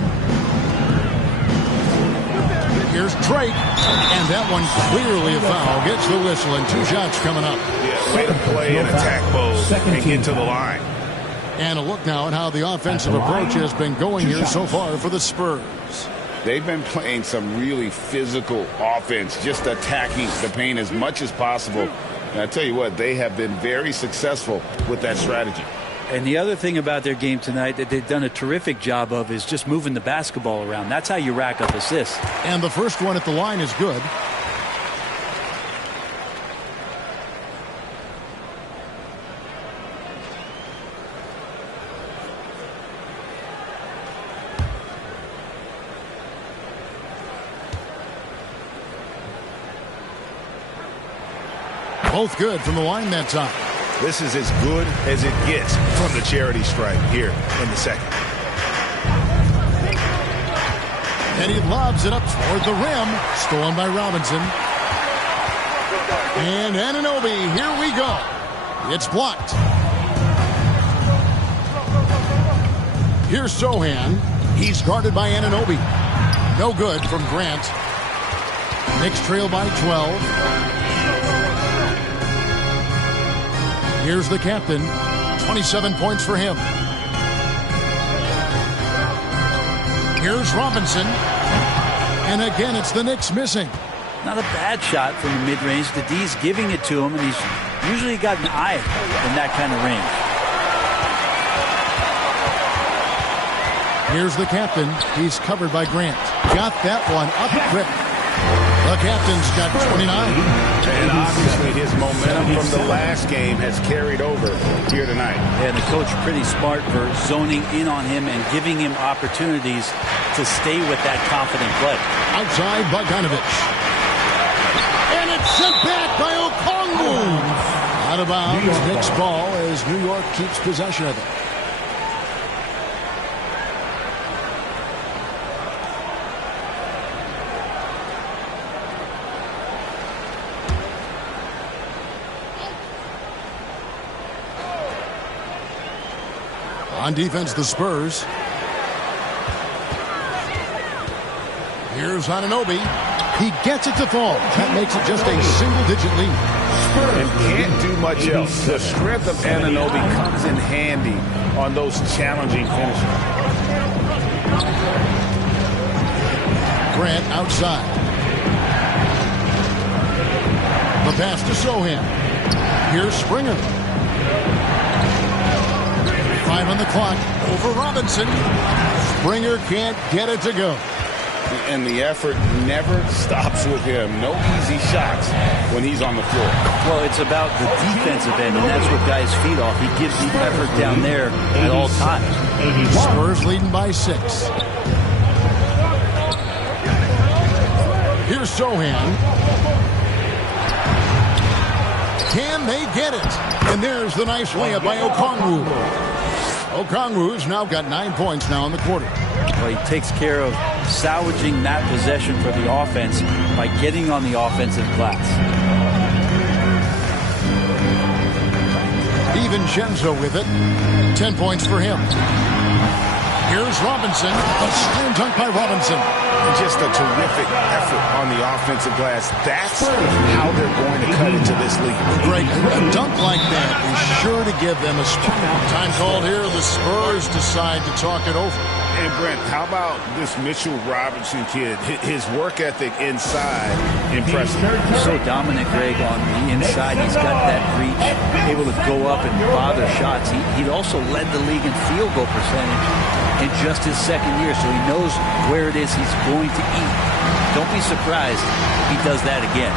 Here's Drake. And that one clearly a foul. Gets the whistle and 2 shots coming up. Yeah, way to play and attack mode and get to the line. And a look now at how the offensive approach has been going here so far for the Spurs. They've been playing some really physical offense, just attacking the paint as much as possible. And I tell you what, they have been very successful with that strategy. And the other thing about their game tonight that they've done a terrific job of is just moving the basketball around. That's how you rack up assists. And the first one at the line is good. Both good from the line that time. This is as good as it gets from the charity stripe here in the second. And he lobs it up toward the rim. Stolen by Robinson. And Anunoby, here we go. It's blocked. Here's Sohan. He's guarded by Anunoby. No good from Grant. Knicks trail by 12. Here's the captain. 27 points for him. Here's Robinson. And again, it's the Knicks missing. Not a bad shot from the mid-range. The D's giving it to him, and he's usually got an eye in that kind of range. Here's the captain. He's covered by Grant. Got that one up quick. The captain's got 29. And obviously his momentum from the last game has carried over here tonight. And the coach pretty smart for zoning in on him and giving him opportunities to stay with that confident play. Outside Bogdanovich. And it's sent back by Okongwu. Out of bounds. Knicks ball as New York keeps possession of it. On defense, the Spurs. Here's Anunoby. He gets it to fall. That makes it just a single-digit lead. And can't do much else. The strength of Anunoby comes in handy on those challenging finishes. Grant outside. The pass to Sohan. Here's Springer. 5 on the clock. Over Robinson. Springer can't get it to go. And the effort never stops with him. No easy shots when he's on the floor. Well, it's about the defensive end, and that's what guys feed off. He gives the effort down there at all times. Spurs leading by 6. Here's Sohan. Can they get it? And there's the nice layup by Okongwu. Okongwu's now got 9 points now in the quarter. Well, he takes care of salvaging that possession for the offense by getting on the offensive glass. DiVincenzo with it. 10 points for him. Here's Robinson. A slam dunk by Robinson. And just a terrific effort on the offensive glass. That's how they're going to cut into this league. Great. A dunk like that is sure to give them a spot. Time called here. The Spurs decide to talk it over. And Brent, how about this Mitchell Robinson kid? His work ethic inside, impressive. So dominant, Greg, on the inside. He's got that reach, able to go up and bother shots. He'd also led the league in field goal percentage in just his second year, so he knows where it is he's going to eat. Don't be surprised if he does that again.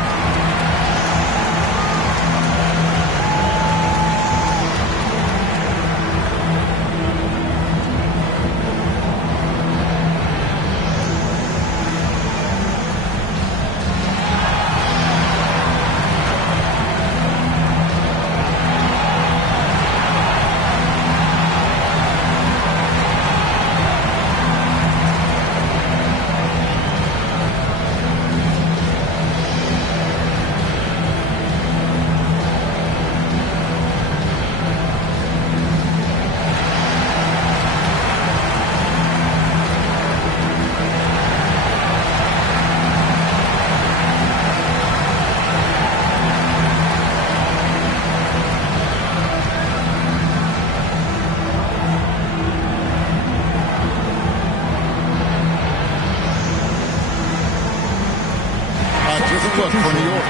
Look for New York.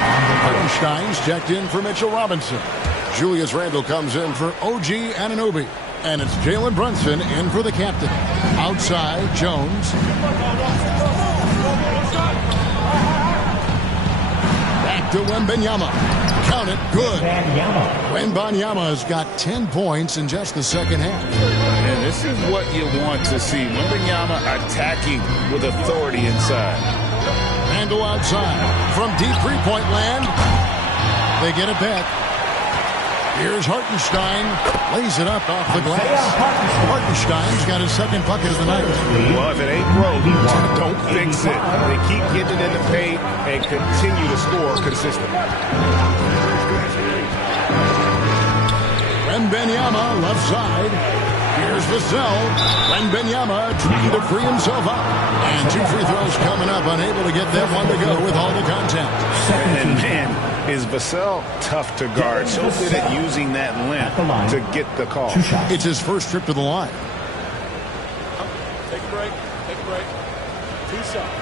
Hartenstein's checked in for Mitchell Robinson. Julius Randle comes in for OG Anunoby. And it's Jalen Brunson in for the captain. Outside, Jones. Back to Wembanyama. Count it, good. Wembanyama has got 10 points in just the second half. And this is what you want to see. Wembanyama attacking with authority inside. Randle outside from deep three-point land. They get it back. Here's Hartenstein. Lays it up off the glass. Hartenstein's got his second bucket of the night. Well, if it ain't broke, don't fix it. They keep getting it in the paint and continue to score consistently. Wembanyama left side. Here's Vassell. Wembanyama trying to free himself up. And 2 free throws coming up, unable to get that one to go with all the contact. And man, is Vassell tough to guard. So good at using that length to get the call. It's his first trip to the line. Take a break. Take a break. 2 shots.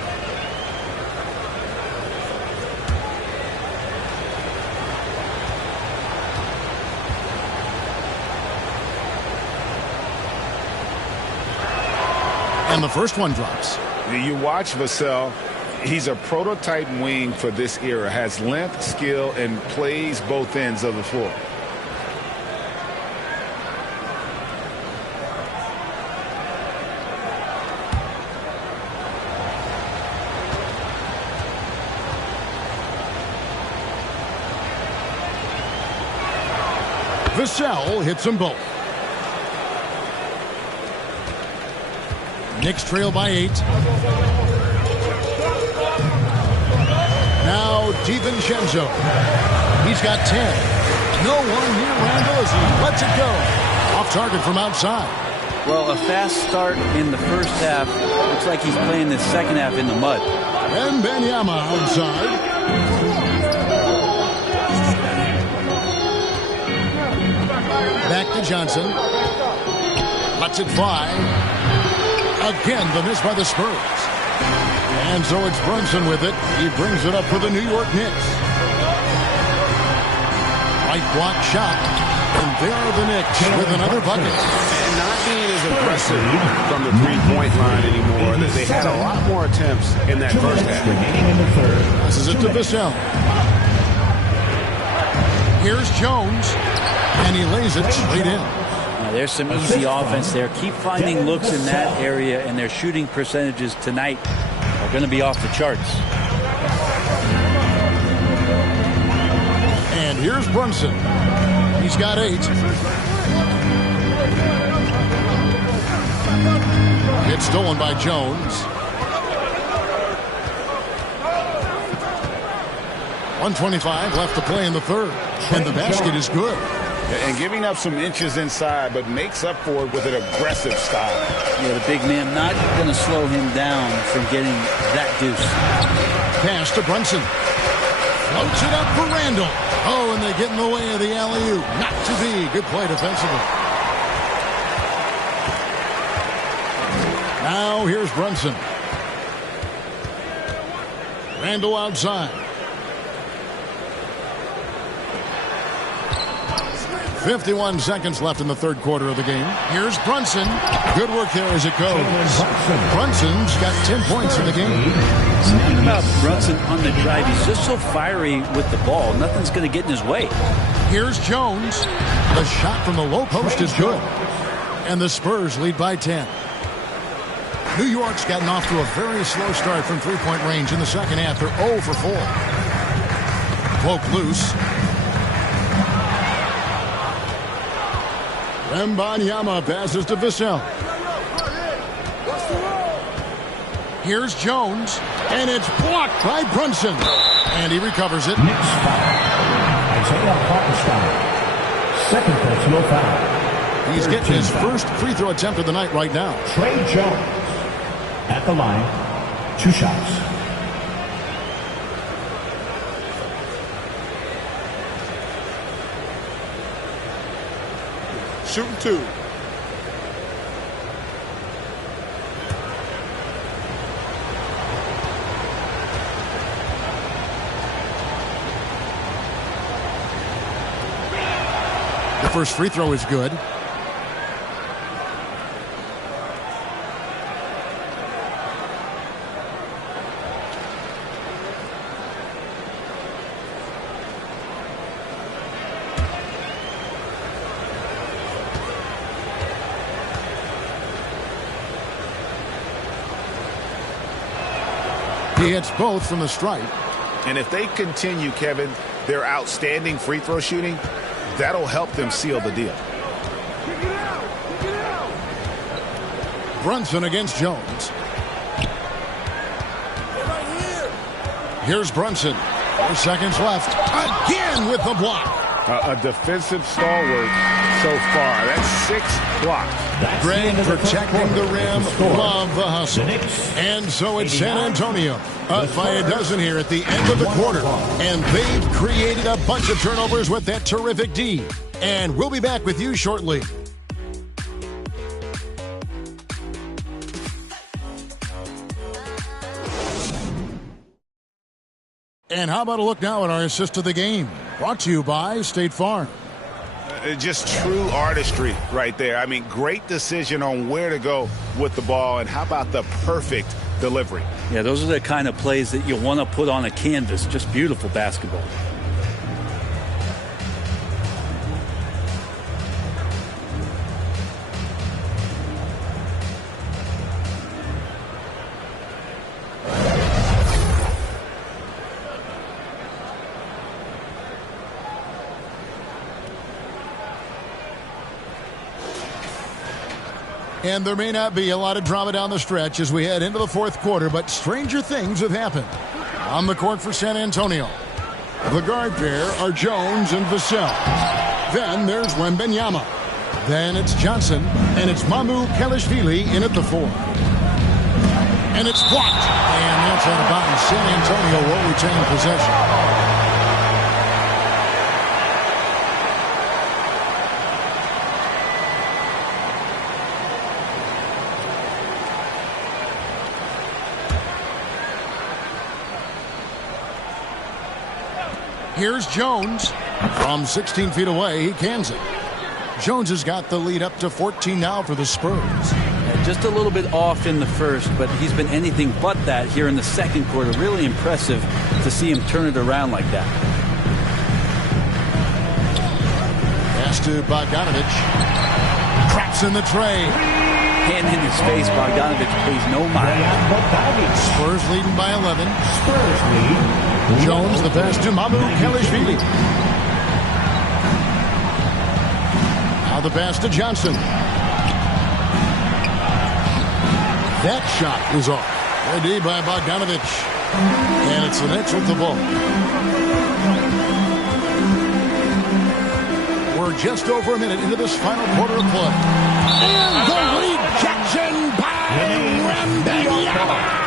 And the first one drops. You watch Vassell. He's a prototype wing for this era. Has length, skill, and plays both ends of the floor. Vassell hits them both. Knicks trail by 8. Now DiVincenzo. He's got 10. No one near Randall as he lets it go. Off target from outside. Well, a fast start in the first half. Looks like he's playing the second half in the mud. And Wembanyama outside. Back to Johnson. Lets it fly. Again, the miss by the Spurs. And so it's Brunson with it. He brings it up for the New York Knicks. Right block shot. And there are the Knicks with another bucket. And not being as aggressive from the three-point line anymore. They had a lot more attempts in that first half. Passes it to Vassell. Here's Jones. And he lays it straight in. Now, there's some easy offense there. Keep finding looks in that area, and their shooting percentages tonight are going to be off the charts. And here's Brunson. He's got 8. It's stolen by Jones. 1:25 left to play in the third. And the basket is good. And giving up some inches inside, but makes up for it with an aggressive style. Yeah, the big man not going to slow him down from getting that deuce. Pass to Brunson. Floats it up for Randall. Oh, and they get in the way of the alley-oop. Not to be. Good play defensively. Now here's Brunson. Randall outside. 51 seconds left in the third quarter of the game. Here's Brunson. Good work there as it goes. Brunson's got 10 points in the game. Something about Brunson on the drive. He's just so fiery with the ball. Nothing's going to get in his way. Here's Jones. The shot from the low post is good. And the Spurs lead by 10. New York's gotten off to a very slow start from three-point range in the second half. They're 0 for 4. Cloak loose. Wembanyama passes to Vassell. Here's Jones, and it's blocked by Brunson. And he recovers it. Knicks foul. Isaiah Hartenstein. Second personal foul. He's getting his first free throw attempt of the night right now. Trey Jones at the line. 2 shots. Shooting 2. The first free throw is good. He hits both from the stripe. And if they continue, Kevin, their outstanding free throw shooting, That'll help them seal the deal. Brunson against Jones. Here's Brunson. 4 seconds left. Again with the block. A defensive stalwart so far. That's 6 blocks. Greg protecting the rim. Love the hustle. And so it's San Antonio up by a dozen here at the end of the quarter. And they've created a bunch of turnovers with that terrific D. And we'll be back with you shortly. And how about a look now at our assist of the game? Brought to you by State Farm. Just true artistry right there. I mean, great decision on where to go with the ball. And how about the perfect delivery? Yeah, those are the kind of plays that you want to put on a canvas. Just beautiful basketball. And there may not be a lot of drama down the stretch as we head into the fourth quarter, but stranger things have happened. On the court for San Antonio, the guard pair are Jones and Vassell. Then there's Wembanyama. Then it's Johnson, and it's Mamu Kelishvili in at the 4. And it's blocked. And that's out of bounds. San Antonio will retain possession. Here's Jones. From 16 feet away, he cans it. Jones has got the lead up to 14 now for the Spurs. Just a little bit off in the first, but he's been anything but that here in the second quarter. Really impressive to see him turn it around like that. Pass to Bogdanovich. Traps in the tray. Hand in his face, Bogdanovich pays no mind. Spurs leading by 11. Spurs lead. Jones, the pass to Mamu Kelishvili. Now the pass to Johnson. That shot is off. Ready by Bogdanovich. And it's the Knicks with the ball. We're just over a minute into this final quarter of play. And the rejection by Wembanyama.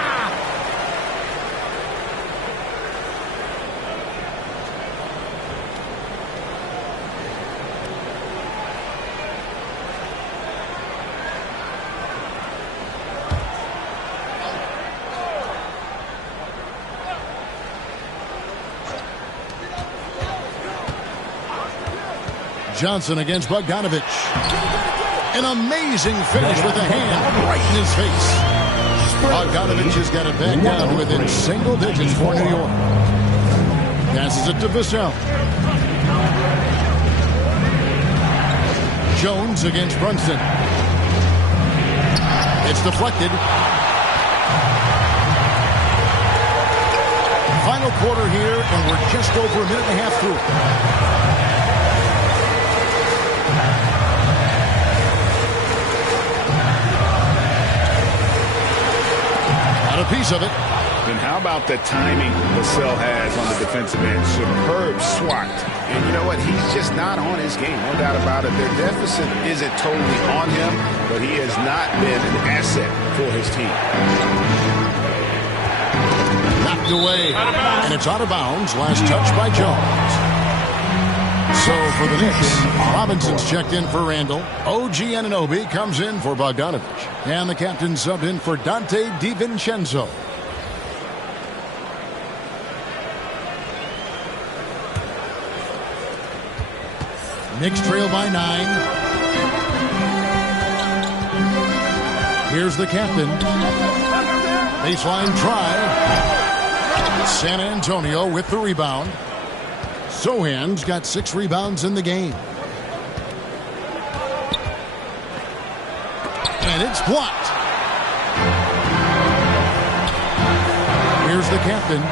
Johnson against Bogdanovich. An amazing finish with a hand right in his face. Bogdanovich has got it back down to within single digits for New York. Passes it to Vassell. Jones against Brunson. It's deflected. Final quarter here, and we're just over a minute and a half through. A piece of it. And how about the timing Vassell has on the defensive end? Superb swat. And you know what? He's just not on his game. No doubt about it. Their deficit isn't totally on him, but he has not been an asset for his team. Knocked away. And it's out of bounds. Last touch by Jones. So for the Knicks, Robinson's checked in for Randall. OG Anunoby comes in for Bogdanovich. And the captain subbed in for Dante DiVincenzo. Knicks trail by 9. Here's the captain. Baseline try. San Antonio with the rebound. Sohan's got 6 rebounds in the game. And it's blocked. Here's the captain.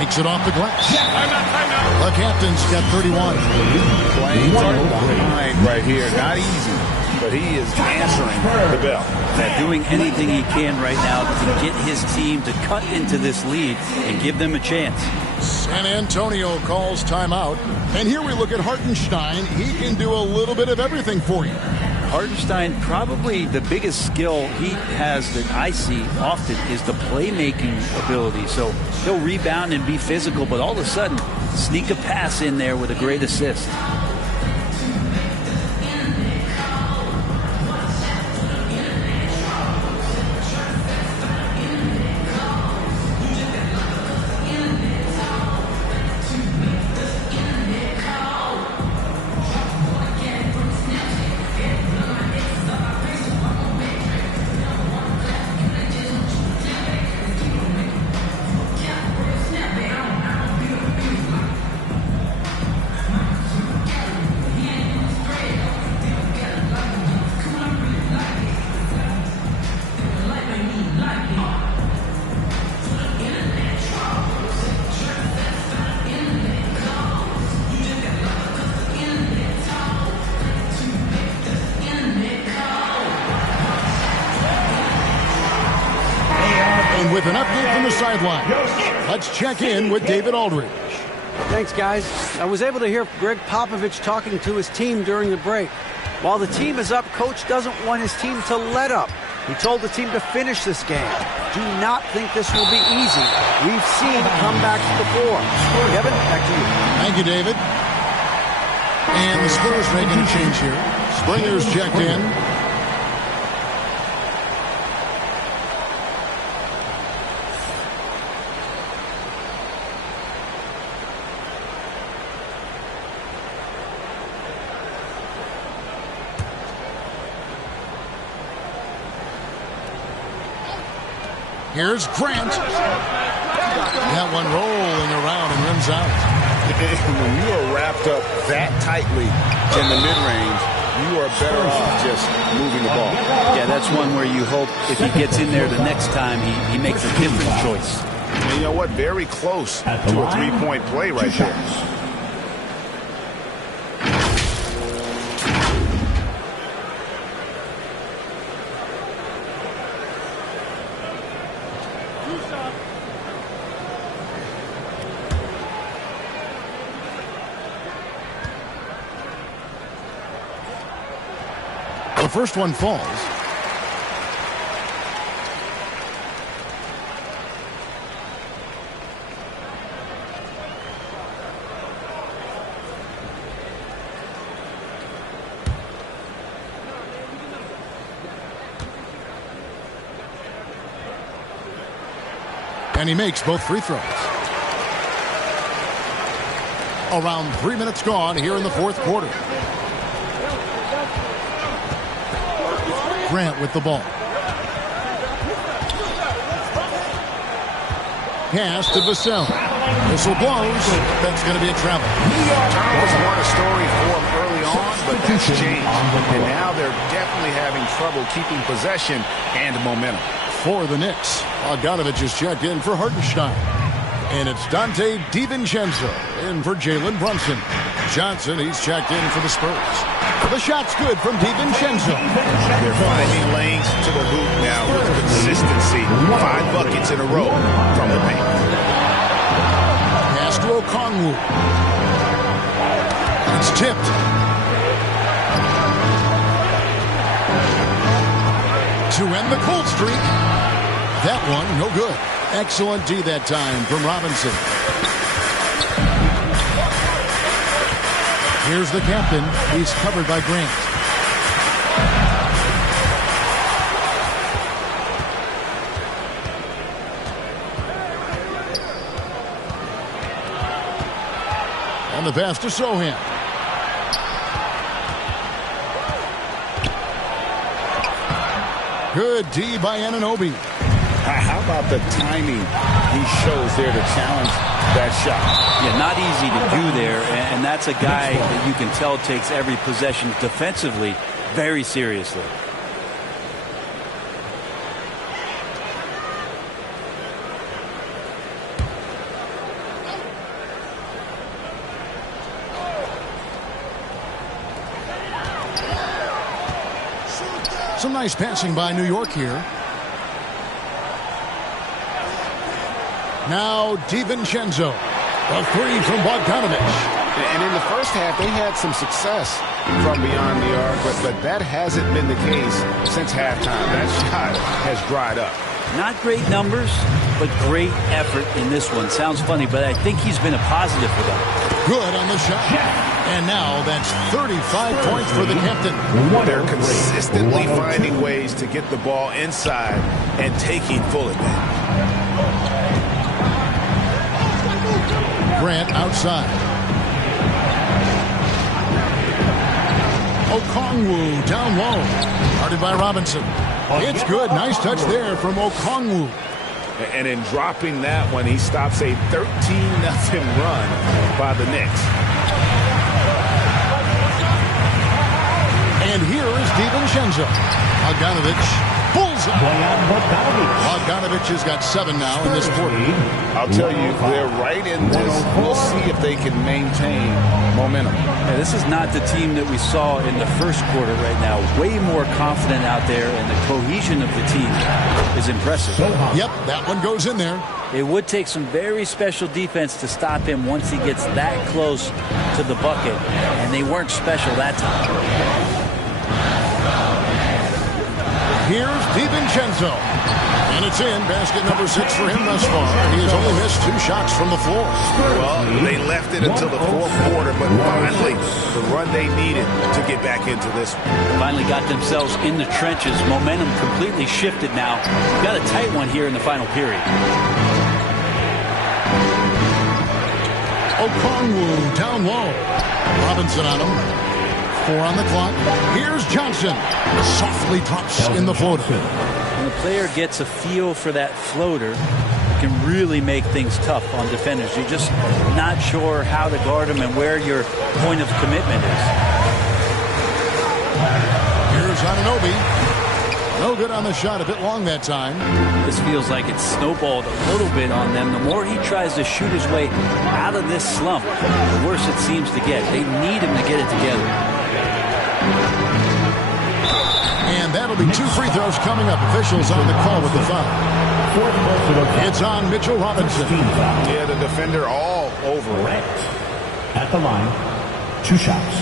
Takes it off the glass. The captain's got 31. Playing behind right here. Not easy, but he is answering the bell. Doing anything he can right now to get his team to cut into this lead and give them a chance. San Antonio calls timeout. And here we look at Hartenstein. He can do a little bit of everything for you. Hartenstein, probably the biggest skill he has that I see often is the playmaking ability. So he'll rebound and be physical, but all of a sudden sneak a pass in there with a great assist. With an update from the sideline, let's check in with David Aldridge. Thanks, guys. I was able to hear Greg Popovich talking to his team during the break. While the team is up, Coach doesn't want his team to let up. He told the team to finish this game. Do not think this will be easy. We've seen comebacks before. Kevin, back to you. Thank you, David. And the Spurs making a change here. Springer's checked in. Here's Grant. That one rolling around and rims out. When you are wrapped up that tightly in the mid-range, you are better off just moving the ball. Yeah, that's one where you hope if he gets in there the next time, he makes a different choice. And you know what? Very close to a three-point play right there. The first one falls. And he makes both free throws. Around 3 minutes gone here in the fourth quarter. Grant with the ball. Pass to Vassell. Whistle blows. That's going to be a travel. Turnovers weren't a story for them early on, but that's changed. And now they're definitely having trouble keeping possession and momentum. For the Knicks, Bogdanovich is checked in for Hartenstein. And it's Dante DiVincenzo in for Jalen Brunson. Johnson, he's checked in for the Spurs. The shot's good from DiVincenzo. They're finding lanes to the hoop now with consistency. 5 buckets in a row from the paint. Pass to Okongwu. It's tipped. To end the cold streak. That one, no good. Excellent D that time from Robinson. Here's the captain. He's covered by Grant. And the pass to Sohan. Good D by Anunoby. How about the timing he shows there to challenge that shot? Yeah, not easy to do there, and that's a guy that you can tell takes every possession defensively very seriously. Some nice passing by New York here. Now DiVincenzo. A three from Bogdanovich. And in the first half, they had some success from beyond the arc, but that hasn't been the case since halftime. That shot has dried up. Not great numbers, but great effort in this one. Sounds funny, but I think he's been a positive for them. Good on the shot. And now that's 35 points for the captain. They're consistently finding ways to get the ball inside and taking full advantage. Grant outside. Okongwu down low. Guarded by Robinson. It's good. Nice touch there from Okongwu. And in dropping that one, he stops a 13-0 run by the Knicks. And here is DiVincenzo. Bogdanovich. Bullseye. Bogdanovich has got 7 now in this quarter. I'll tell you, they're right in this. We'll see if they can maintain momentum. Yeah, this is not the team that we saw in the first quarter right now. Way more confident out there, and the cohesion of the team is impressive. Yep, that one goes in there. It would take some very special defense to stop him once he gets that close to the bucket, and they weren't special that time. Here's DiVincenzo. And it's in. Basket number 6 for him thus far. He has only missed 2 shots from the floor. Well, they left it until the fourth quarter, but finally the run they needed to get back into this one. Finally got themselves in the trenches. Momentum completely shifted now. Got a tight one here in the final period. Okongwu down low. Robinson on him. 4 on the clock. Here's Johnson. Softly drops in the floater. When the player gets a feel for that floater, it can really make things tough on defenders. You're just not sure how to guard them and where your point of commitment is. Here's Anunoby. No good on the shot. A bit long that time. This feels like it's snowballed a little bit on them. The more he tries to shoot his way out of this slump, the worse it seems to get. They need him to get it together. And that'll be 2 free throws coming up. Officials on the call with the foul. It's on Mitchell Robinson. Yeah, the defender all over it. At the line, 2 shots.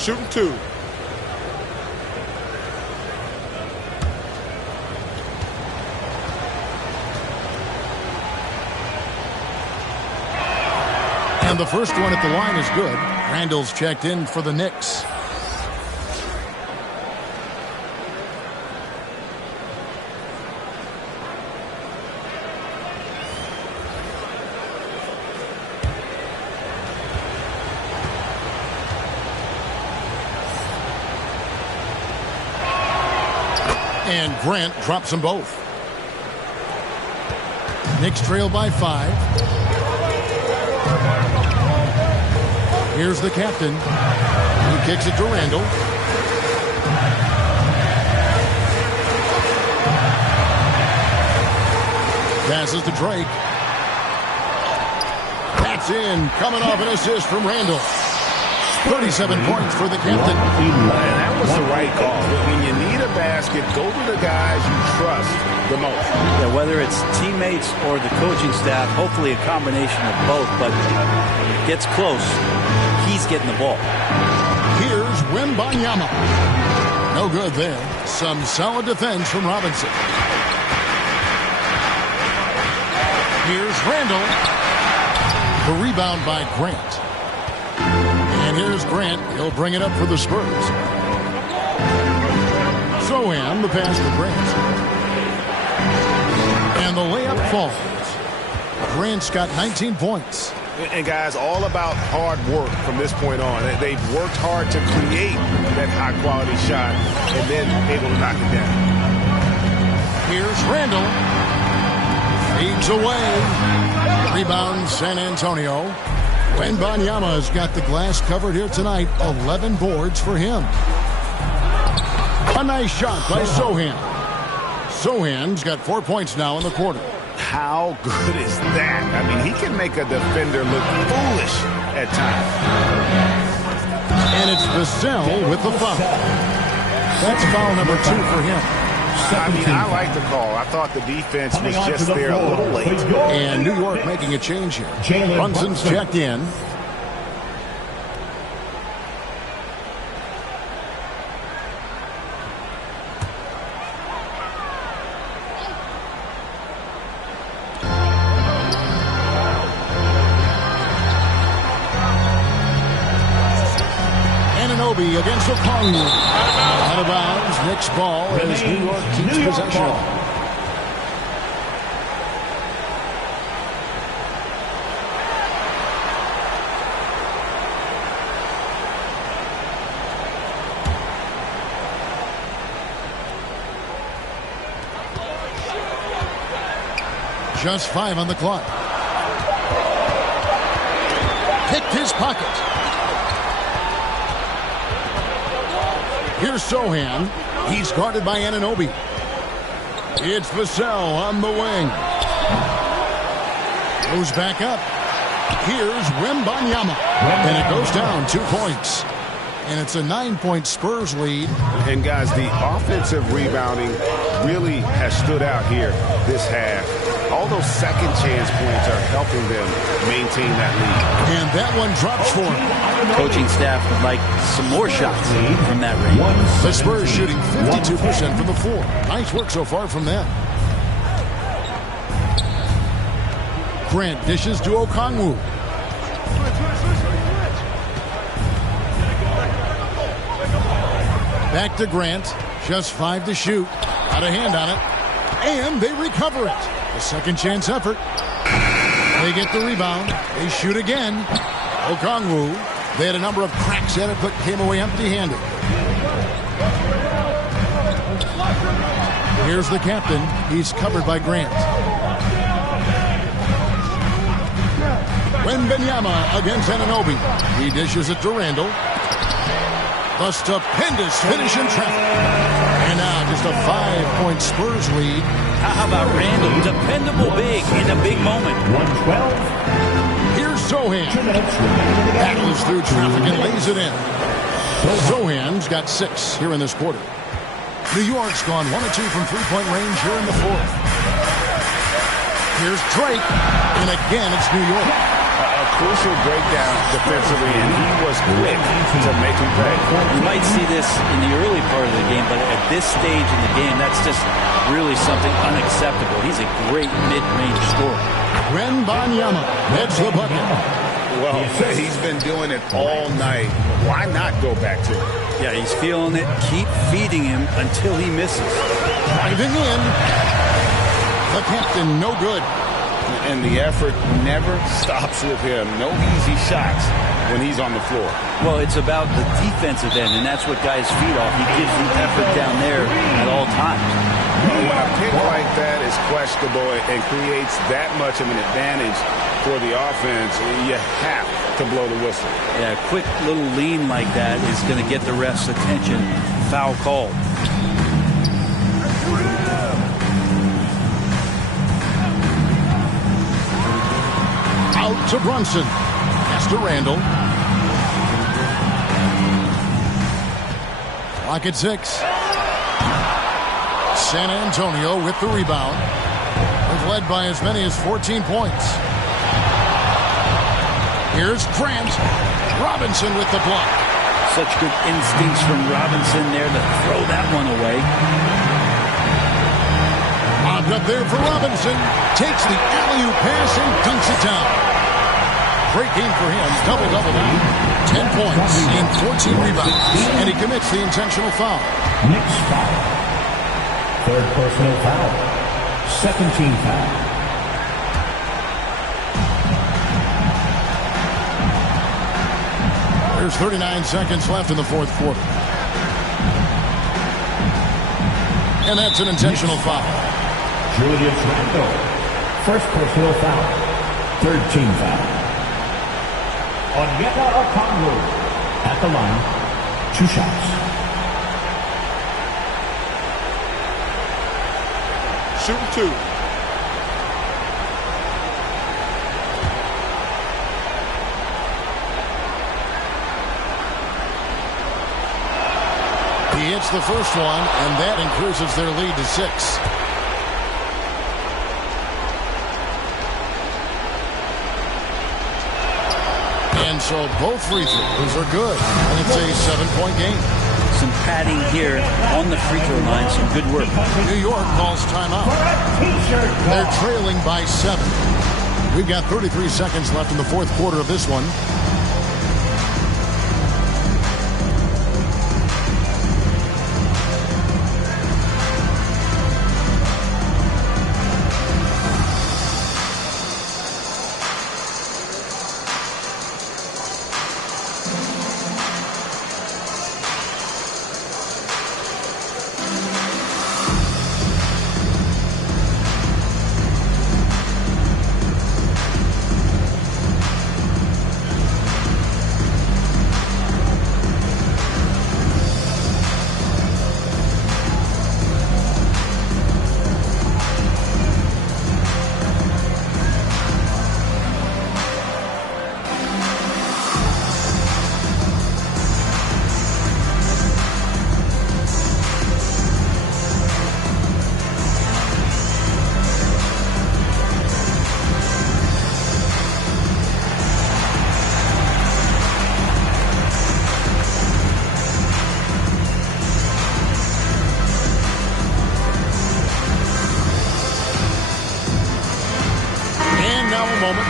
Shooting 2. And the first one at the line is good. Randall's checked in for the Knicks. And Grant drops them both. Knicks trail by 5. Here's the captain. He kicks it to Randall. Passes to Drake. That's in. Coming off an assist from Randall. 37 points for the captain. And that was the right call. When you need a basket, go to the guys you trust the most. Yeah, whether it's teammates or the coaching staff, hopefully a combination of both, but gets close. He's getting the ball. Here's Wembanyama. No good there. Some solid defense from Robinson. Here's Randall. The rebound by Grant. And here's Grant. He'll bring it up for the Spurs. Sohan, the pass to Grant. And the layup falls. Grant's got 19 points. And guys, all about hard work from this point on. They've worked hard to create that high-quality shot and then able to knock it down. Here's Randall. Feeds away. Rebound, San Antonio. Wembanyama has got the glass covered here tonight. 11 boards for him. A nice shot by Sohan. Sohan's got 4 points now in the quarter. How good is that? I mean, he can make a defender look foolish at times. And it's Vassell with the foul. That's foul number 2 for him. I mean, I like the call. I thought the defense was just there a little late. And New York making a change here. Brunson's checked in. Anunoby against Okongwu. Out of bounds. Knicks ball as New York keeps possession. Just 5 on the clock. Picked his pocket. Here's Sohan. He's guarded by Anunoby. It's Vassell on the wing. Goes back up. Here's Wembanyama. And it goes down 2 points. And it's a 9-point Spurs lead. And guys, the offensive rebounding really has stood out here this half. All those second chance points are helping them maintain that lead. And that one drops for him. Coaching staff would like some more shots from that range. The Spurs shooting 52% from the floor. Nice work so far from them. Grant dishes to Okongwu. Back to Grant. Just 5 to shoot. Got a hand on it. And they recover it. A second chance effort. They get the rebound. They shoot again. Okongwu. They had a number of cracks at it, but came away empty-handed. Here's the captain. He's covered by Grant. Wembanyama against Anunoby. He dishes it to Randall. The stupendous finish in traffic. And now just a 5-point Spurs lead. How about Randall? Dependable big in a big moment. 112. Here's Sohan. Battles through traffic and lays it in. Sohan's got 6 here in this quarter. New York's gone 1 of 2 from 3-point range here in the 4th. Here's Drake. And again, it's New York. A crucial breakdown defensively, and he was quick to make him pay. You might see this in the early part of the game, but at this stage in the game, that's just really something unacceptable. He's a great mid-range scorer. Wembanyama heads the bucket. Well, he's been doing it all night. Why not go back to it? Yeah, he's feeling it. Keep feeding him until he misses. Driving in. The captain, no good. And the effort never stops with him. No easy shots when he's on the floor. Well, it's about the defensive end, and that's what guys feed off. He gives the effort down there at all times. When a pick like that is questionable and creates that much of an advantage for the offense, you have to blow the whistle. Yeah, a quick little lean like that is going to get the ref's attention. Foul called. Out to Brunson. Pass to Randall. Clock at 6. San Antonio with the rebound. They've led by as many as 14 points. Here's Grant. Robinson with the block. Such good instincts from Robinson there to throw that one away. Lobbed up there for Robinson. Takes the alley-oop pass and dunks it down. Great game for him. Double-double now. 10 points and 14 rebounds. And he commits the intentional foul. Knicks foul. 3rd personal foul. 2nd team foul. There's 39 seconds left in the 4th quarter. And that's an intentional foul. Julius Randle. 1st personal foul. 3rd team foul. Onyeka Okongwu at the line. 2 shots. Shooting 2. hits the first one, and that increases their lead to 6. And so both free throws are good, and it's a 7-point game. Some padding here on the free throw line, some good work. New York calls timeout. They're trailing by 7. We've got 33 seconds left in the fourth quarter of this one.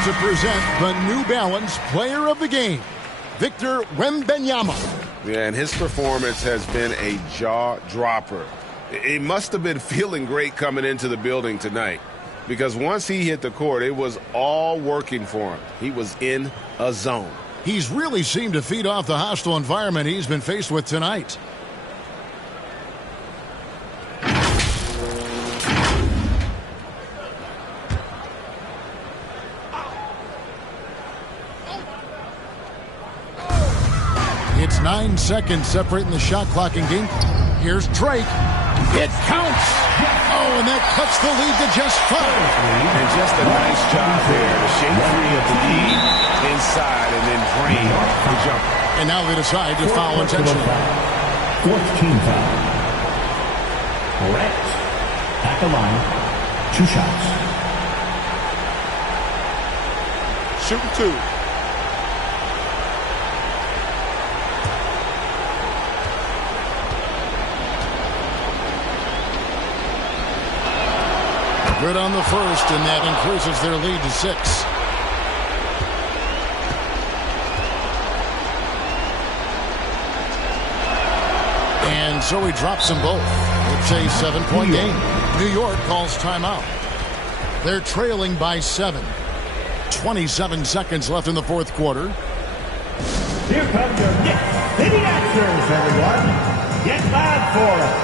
To present the New Balance Player of the Game, Victor Wembanyama. Yeah, and his performance has been a jaw-dropper. He must have been feeling great coming into the building tonight, because once he hit the court, it was all working for him. He was in a zone. He's really seemed to feed off the hostile environment he's been faced with tonight. It's 9 seconds separating the shot clock and game. Here's Drake. It counts. Oh, and that cuts the lead to just 5. And just a nice job there to shake free of the lead inside and then drain the jumper. And now they decide to foul intentionally. Fourth team foul. Correct. At the line. 2 shots. Shooting 2. Good on the first, and that increases their lead to 6. And so he drops them both. It's a 7-point game. New York calls timeout. They're trailing by 7. 27 seconds left in the fourth quarter. Here come your Knicks City Dancers, everyone. Get loud for them.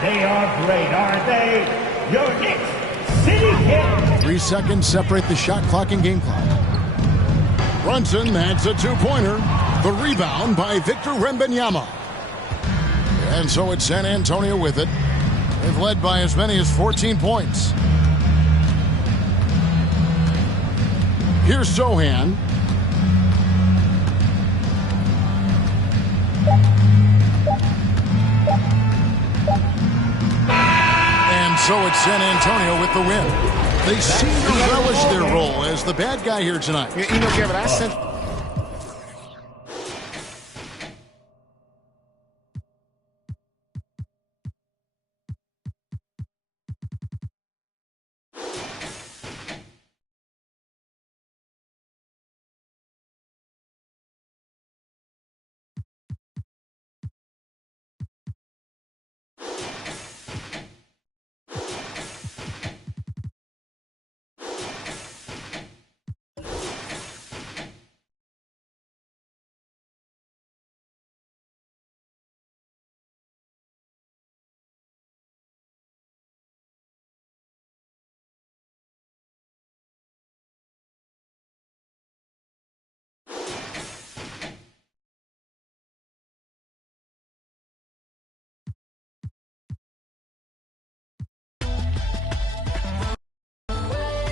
They are great, aren't they? Your Knicks City Kid. 3 seconds separate the shot clock and game clock. Brunson adds a 2-pointer. The rebound by Victor Wembanyama. And so it's San Antonio with it. They've led by as many as 14 points. Here's Sochan. so it's San Antonio with the win. They seem to relish their role as the bad guy here tonight. You know, Kevin, I sense